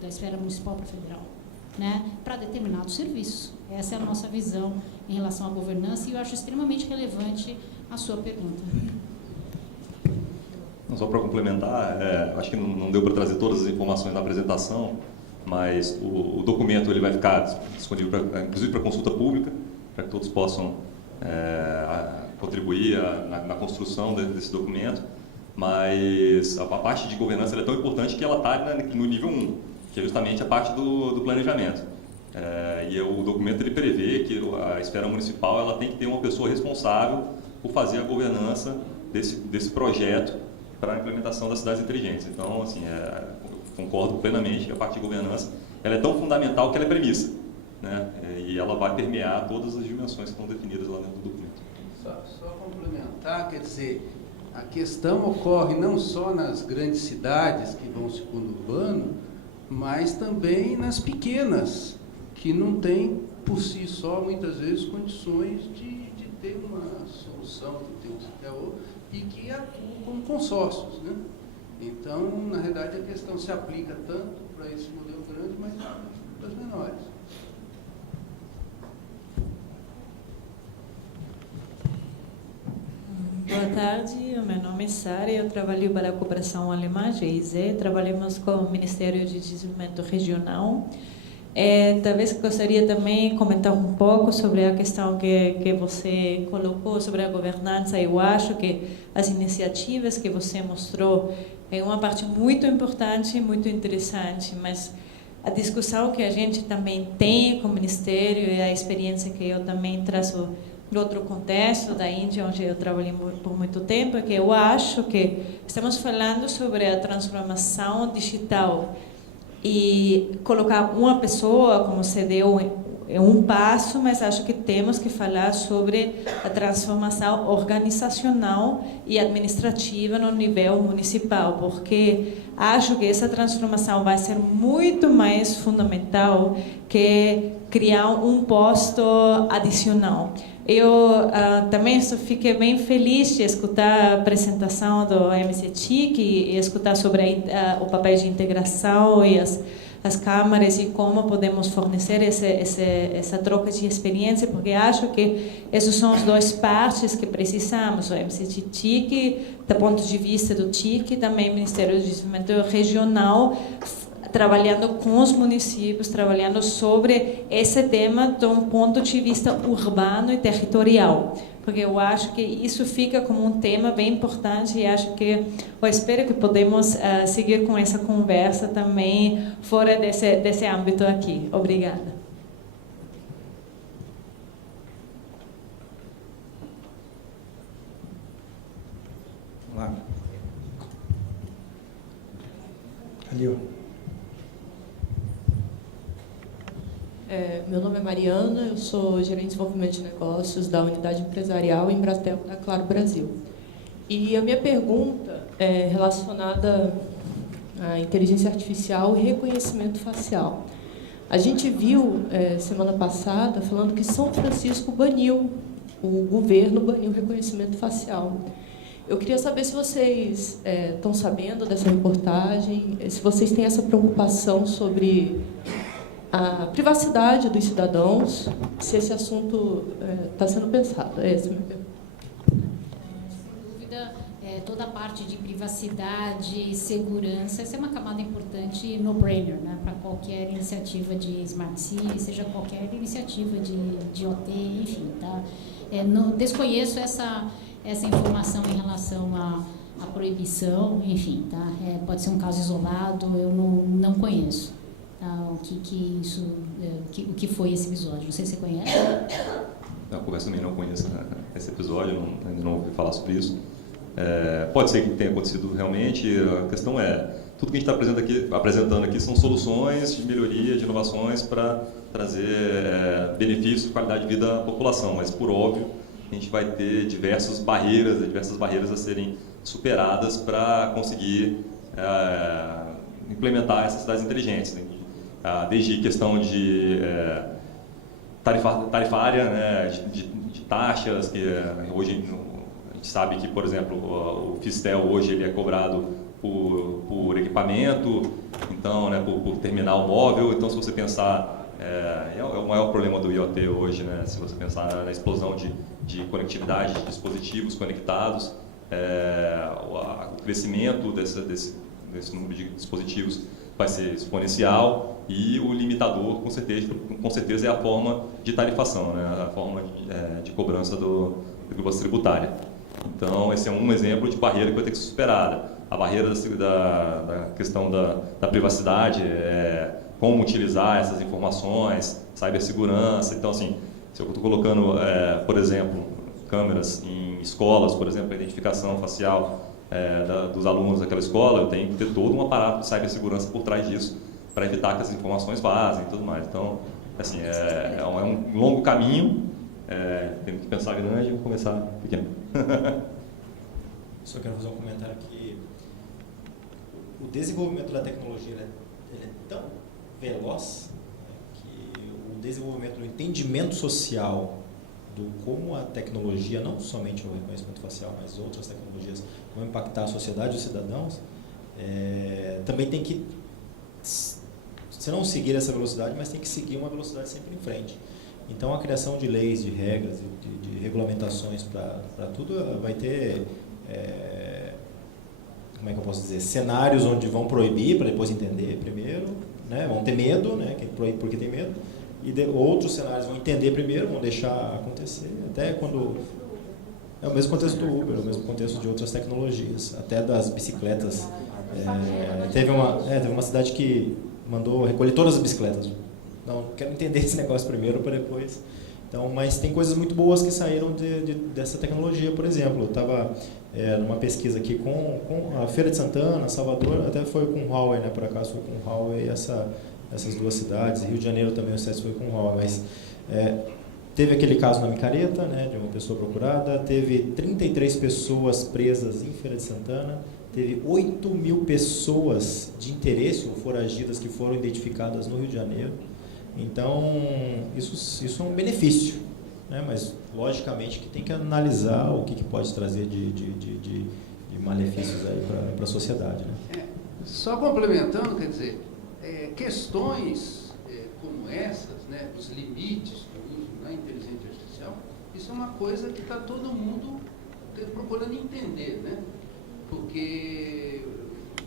da esfera municipal para a federal, né? Para determinado serviço. Essa é a nossa visão em relação à governança e eu acho extremamente relevante a sua pergunta. Só para complementar, acho que não deu para trazer todas as informações da apresentação, mas o documento ele vai ficar disponível, inclusive para consulta pública, para que todos possam contribuir na construção desse documento. Mas a parte de governança é tão importante que ela está no nível 1, que é justamente a parte do planejamento. E o documento ele prevê que a esfera municipal ela tem que ter uma pessoa responsável por fazer a governança desse projeto para a implementação das cidades inteligentes. Então, assim, concordo plenamente que a parte de governança ela é tão fundamental que ela é premissa, né? E ela vai permear todas as dimensões que estão definidas lá dentro do documento. Só complementar, quer dizer, a questão ocorre não só nas grandes cidades que vão se conurbando, mas também nas pequenas, que não têm por si só, muitas vezes, condições de ter uma solução, de ter um CTO, e que atuam como consórcios, né? Então, na realidade, a questão se aplica tanto para esse modelo grande, mas para as menores. Boa tarde, meu nome é Sara, eu trabalho para a cooperação alemã, GIZ, trabalhamos com o Ministério de Desenvolvimento Regional. Talvez gostaria também de comentar um pouco sobre a questão que você colocou sobre a governança. Eu acho que as iniciativas que você mostrou é uma parte muito importante, muito interessante, mas a discussão que a gente também tem com o Ministério e a experiência que eu também trago de outro contexto da Índia, onde eu trabalhei por muito tempo, é que eu acho que estamos falando sobre a transformação digital e colocar uma pessoa como CDO é um passo, mas acho que temos que falar sobre a transformação organizacional e administrativa no nível municipal, porque acho que essa transformação vai ser muito mais fundamental que criar um posto adicional. Eu também fiquei bem feliz de escutar a apresentação do MCTIC e escutar sobre o papel de integração e as câmaras e como podemos fornecer essa troca de experiência, porque acho que essas são as duas partes que precisamos, o MCTIC, do ponto de vista do TIC, e também o Ministério do Desenvolvimento Regional, trabalhando com os municípios, trabalhando sobre esse tema de um ponto de vista urbano e territorial, porque eu acho que isso fica como um tema bem importante e eu espero que podemos seguir com essa conversa também fora desse âmbito aqui. Obrigada. Vamos lá. Ali, ó. Meu nome é Mariana, eu sou gerente de desenvolvimento de negócios da unidade empresarial em Embratel da Claro Brasil. E a minha pergunta é relacionada à inteligência artificial e reconhecimento facial. A gente viu semana passada falando que São Francisco baniu, o governo baniu o reconhecimento facial. Eu queria saber se vocês estão sabendo dessa reportagem, se vocês têm essa preocupação sobre a privacidade dos cidadãos, se esse assunto está sendo pensado. Essa é a minha pergunta. Sem dúvida, toda a parte de privacidade, segurança, essa é uma camada importante, no-brainer, né, para qualquer iniciativa de Smart City, seja qualquer iniciativa de OT, enfim. Tá? Desconheço essa informação em relação à proibição, enfim. Tá? Pode ser um caso isolado, eu não conheço. O que foi esse episódio? Não sei se você conhece. Eu confesso também não conheço esse episódio, ainda não ouvi falar sobre isso. Pode ser que tenha acontecido realmente. A questão tudo que a gente está apresentando aqui são soluções de melhoria, de inovações para trazer benefícios e qualidade de vida à população, mas por óbvio a gente vai ter diversas barreiras a serem superadas para conseguir implementar essas cidades inteligentes, né? Desde questão de tarifária, né, de taxas, que hoje a gente sabe que, por exemplo, o Fistel hoje ele é cobrado por equipamento, então, né, por terminal móvel. Então, se você pensar, é o maior problema do IoT hoje, né, se você pensar na explosão de conectividade de dispositivos conectados, o crescimento desse número de dispositivos vai ser exponencial, e o limitador, com certeza é a forma de tarifação, né? A forma de cobrança do tributo tributária. Então, esse é um exemplo de barreira que vai ter que ser superada. A barreira da questão da privacidade, como utilizar essas informações, cibersegurança. Então, assim, se eu estou colocando, por exemplo, câmeras em escolas, por exemplo, a identificação facial dos alunos daquela escola, eu tenho que ter todo um aparato de cibersegurança por trás disso, para evitar que as informações vazem e tudo mais. Então, assim, é um longo caminho, temos que pensar grande e começar pequeno. Só quero fazer um comentário que o desenvolvimento da tecnologia ele é tão veloz, né, que o desenvolvimento do entendimento social do como a tecnologia, não somente o reconhecimento facial, mas outras tecnologias, vão impactar a sociedade e os cidadãos, também tem que, se não seguir essa velocidade, mas tem que seguir uma velocidade sempre em frente. Então, a criação de leis, de regras, de regulamentações para tudo vai ter, como é que eu posso dizer, cenários onde vão proibir para depois entender primeiro, né? Vão ter medo, né? Quem proíbe porque tem medo, e outros cenários vão entender primeiro, vão deixar acontecer, até quando... É o mesmo contexto do Uber, é o mesmo contexto de outras tecnologias, até das bicicletas. Teve uma cidade que mandou recolher todas as bicicletas. Não, quero entender esse negócio primeiro para depois. Então, mas tem coisas muito boas que saíram dessa tecnologia, por exemplo. Eu estava numa pesquisa aqui com a Feira de Santana, Salvador, até foi com Huawei, né? Por acaso foi com Huawei essas duas cidades. Rio de Janeiro também o CES foi com Huawei, mas teve aquele caso na Micareta, né, de uma pessoa procurada, teve 33 pessoas presas em Feira de Santana, teve 8.000 pessoas de interesse ou foragidas que foram identificadas no Rio de Janeiro. Então, isso é um benefício, né? Mas, logicamente, que tem que analisar o que pode trazer de malefícios para a sociedade. Né? Só complementando, quer dizer, questões como essas, né, os limites do uso da inteligência artificial, isso é uma coisa que está todo mundo procurando entender, né? Porque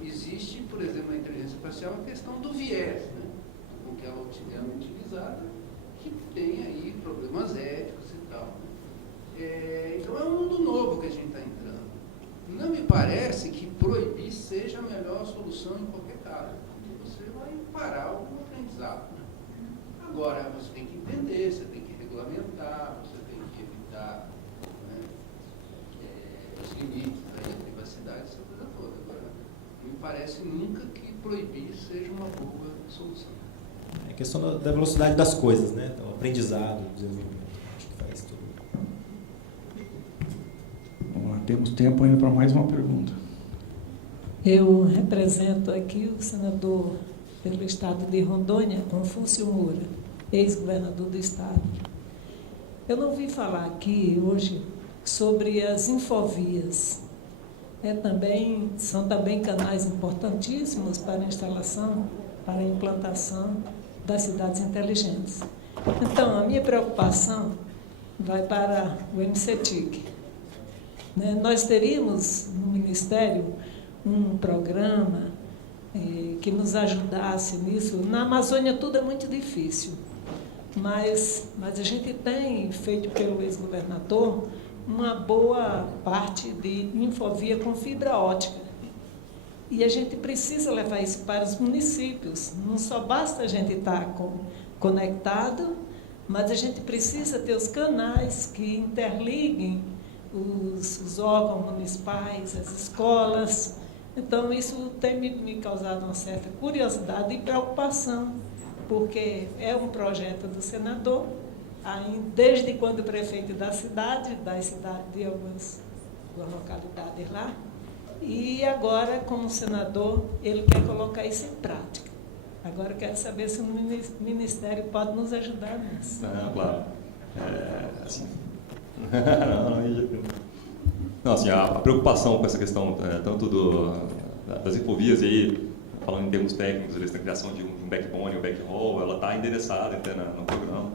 existe, por exemplo, na inteligência artificial, a questão do viés, né? Com que ela é utilizada, que tem aí problemas éticos e tal. Então é um mundo novo que a gente está entrando. Não me parece que proibir seja a melhor solução em qualquer caso, porque você vai parar algum aprendizado. Né? Agora, você tem que entender, você tem que regulamentar, você tem que evitar, né, os limites, aí, a privacidade, essa coisa toda. Agora, não me parece nunca que proibir seja uma boa solução. É a questão da velocidade das coisas, né? Então, aprendizado, desenvolvimento, acho que faz tudo. Vamos lá, temos tempo ainda para mais uma pergunta. Eu represento aqui o senador pelo estado de Rondônia, Confúcio Moura, ex-governador do estado. Eu não vim falar aqui hoje sobre as infovias. São também canais importantíssimos para a instalação, para a implantação das cidades inteligentes. Então, a minha preocupação vai para o MCTIC. Nós teríamos no Ministério um programa que nos ajudasse nisso. Na Amazônia tudo é muito difícil, mas a gente tem feito pelo ex-governador uma boa parte de infovia com fibra ótica. E a gente precisa levar isso para os municípios. Não só basta a gente estar conectado, mas a gente precisa ter os canais que interliguem os órgãos municipais, as escolas. Então, isso tem me causado uma certa curiosidade e preocupação, porque é um projeto do senador, desde quando prefeito das cidades de algumas localidades lá, e agora, como senador, ele quer colocar isso em prática. Agora, eu quero saber se o Ministério pode nos ajudar nisso. Claro. Assim, não, assim, a preocupação com essa questão, tanto das infovias, e aí, falando em termos técnicos, na criação de um backbone, um backhaul, ela está endereçada até no programa,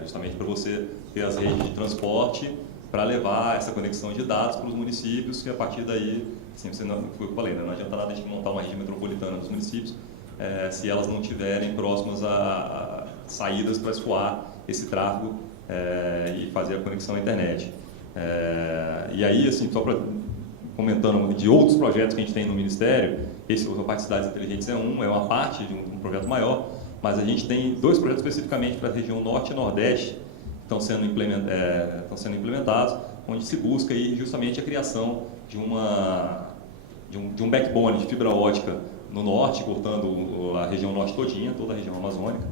justamente para você ter as redes de transporte para levar essa conexão de dados para os municípios, que a partir daí, assim, foi o que eu falei, né? Não adianta nada a gente montar uma rede metropolitana dos municípios se elas não estiverem próximas a saídas para escoar esse tráfego e fazer a conexão à internet. E aí, assim, só comentando de outros projetos que a gente tem no Ministério, esse, o Parte Cidades Inteligentes é uma parte de um projeto maior, mas a gente tem 2 projetos especificamente para a região Norte e Nordeste, que estão sendo implementados, onde se busca aí justamente a criação de um backbone de fibra ótica no Norte, cortando a região Norte todinha, toda a região amazônica.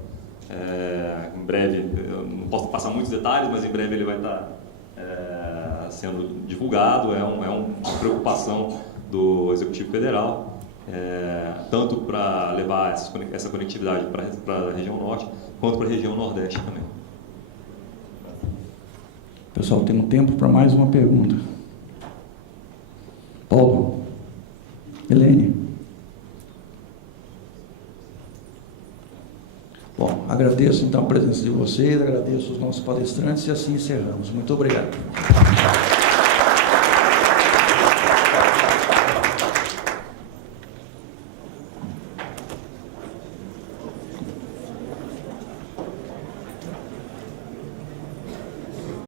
Em breve, eu não posso passar muitos detalhes, mas em breve ele vai estar sendo divulgado. É uma preocupação do Executivo Federal, tanto para levar essa conectividade para a região Norte, quanto para a região Nordeste também. Pessoal, temos tempo para mais uma pergunta. Paulo, Helene. Bom, agradeço então a presença de vocês, agradeço os nossos palestrantes e assim encerramos. Muito obrigado.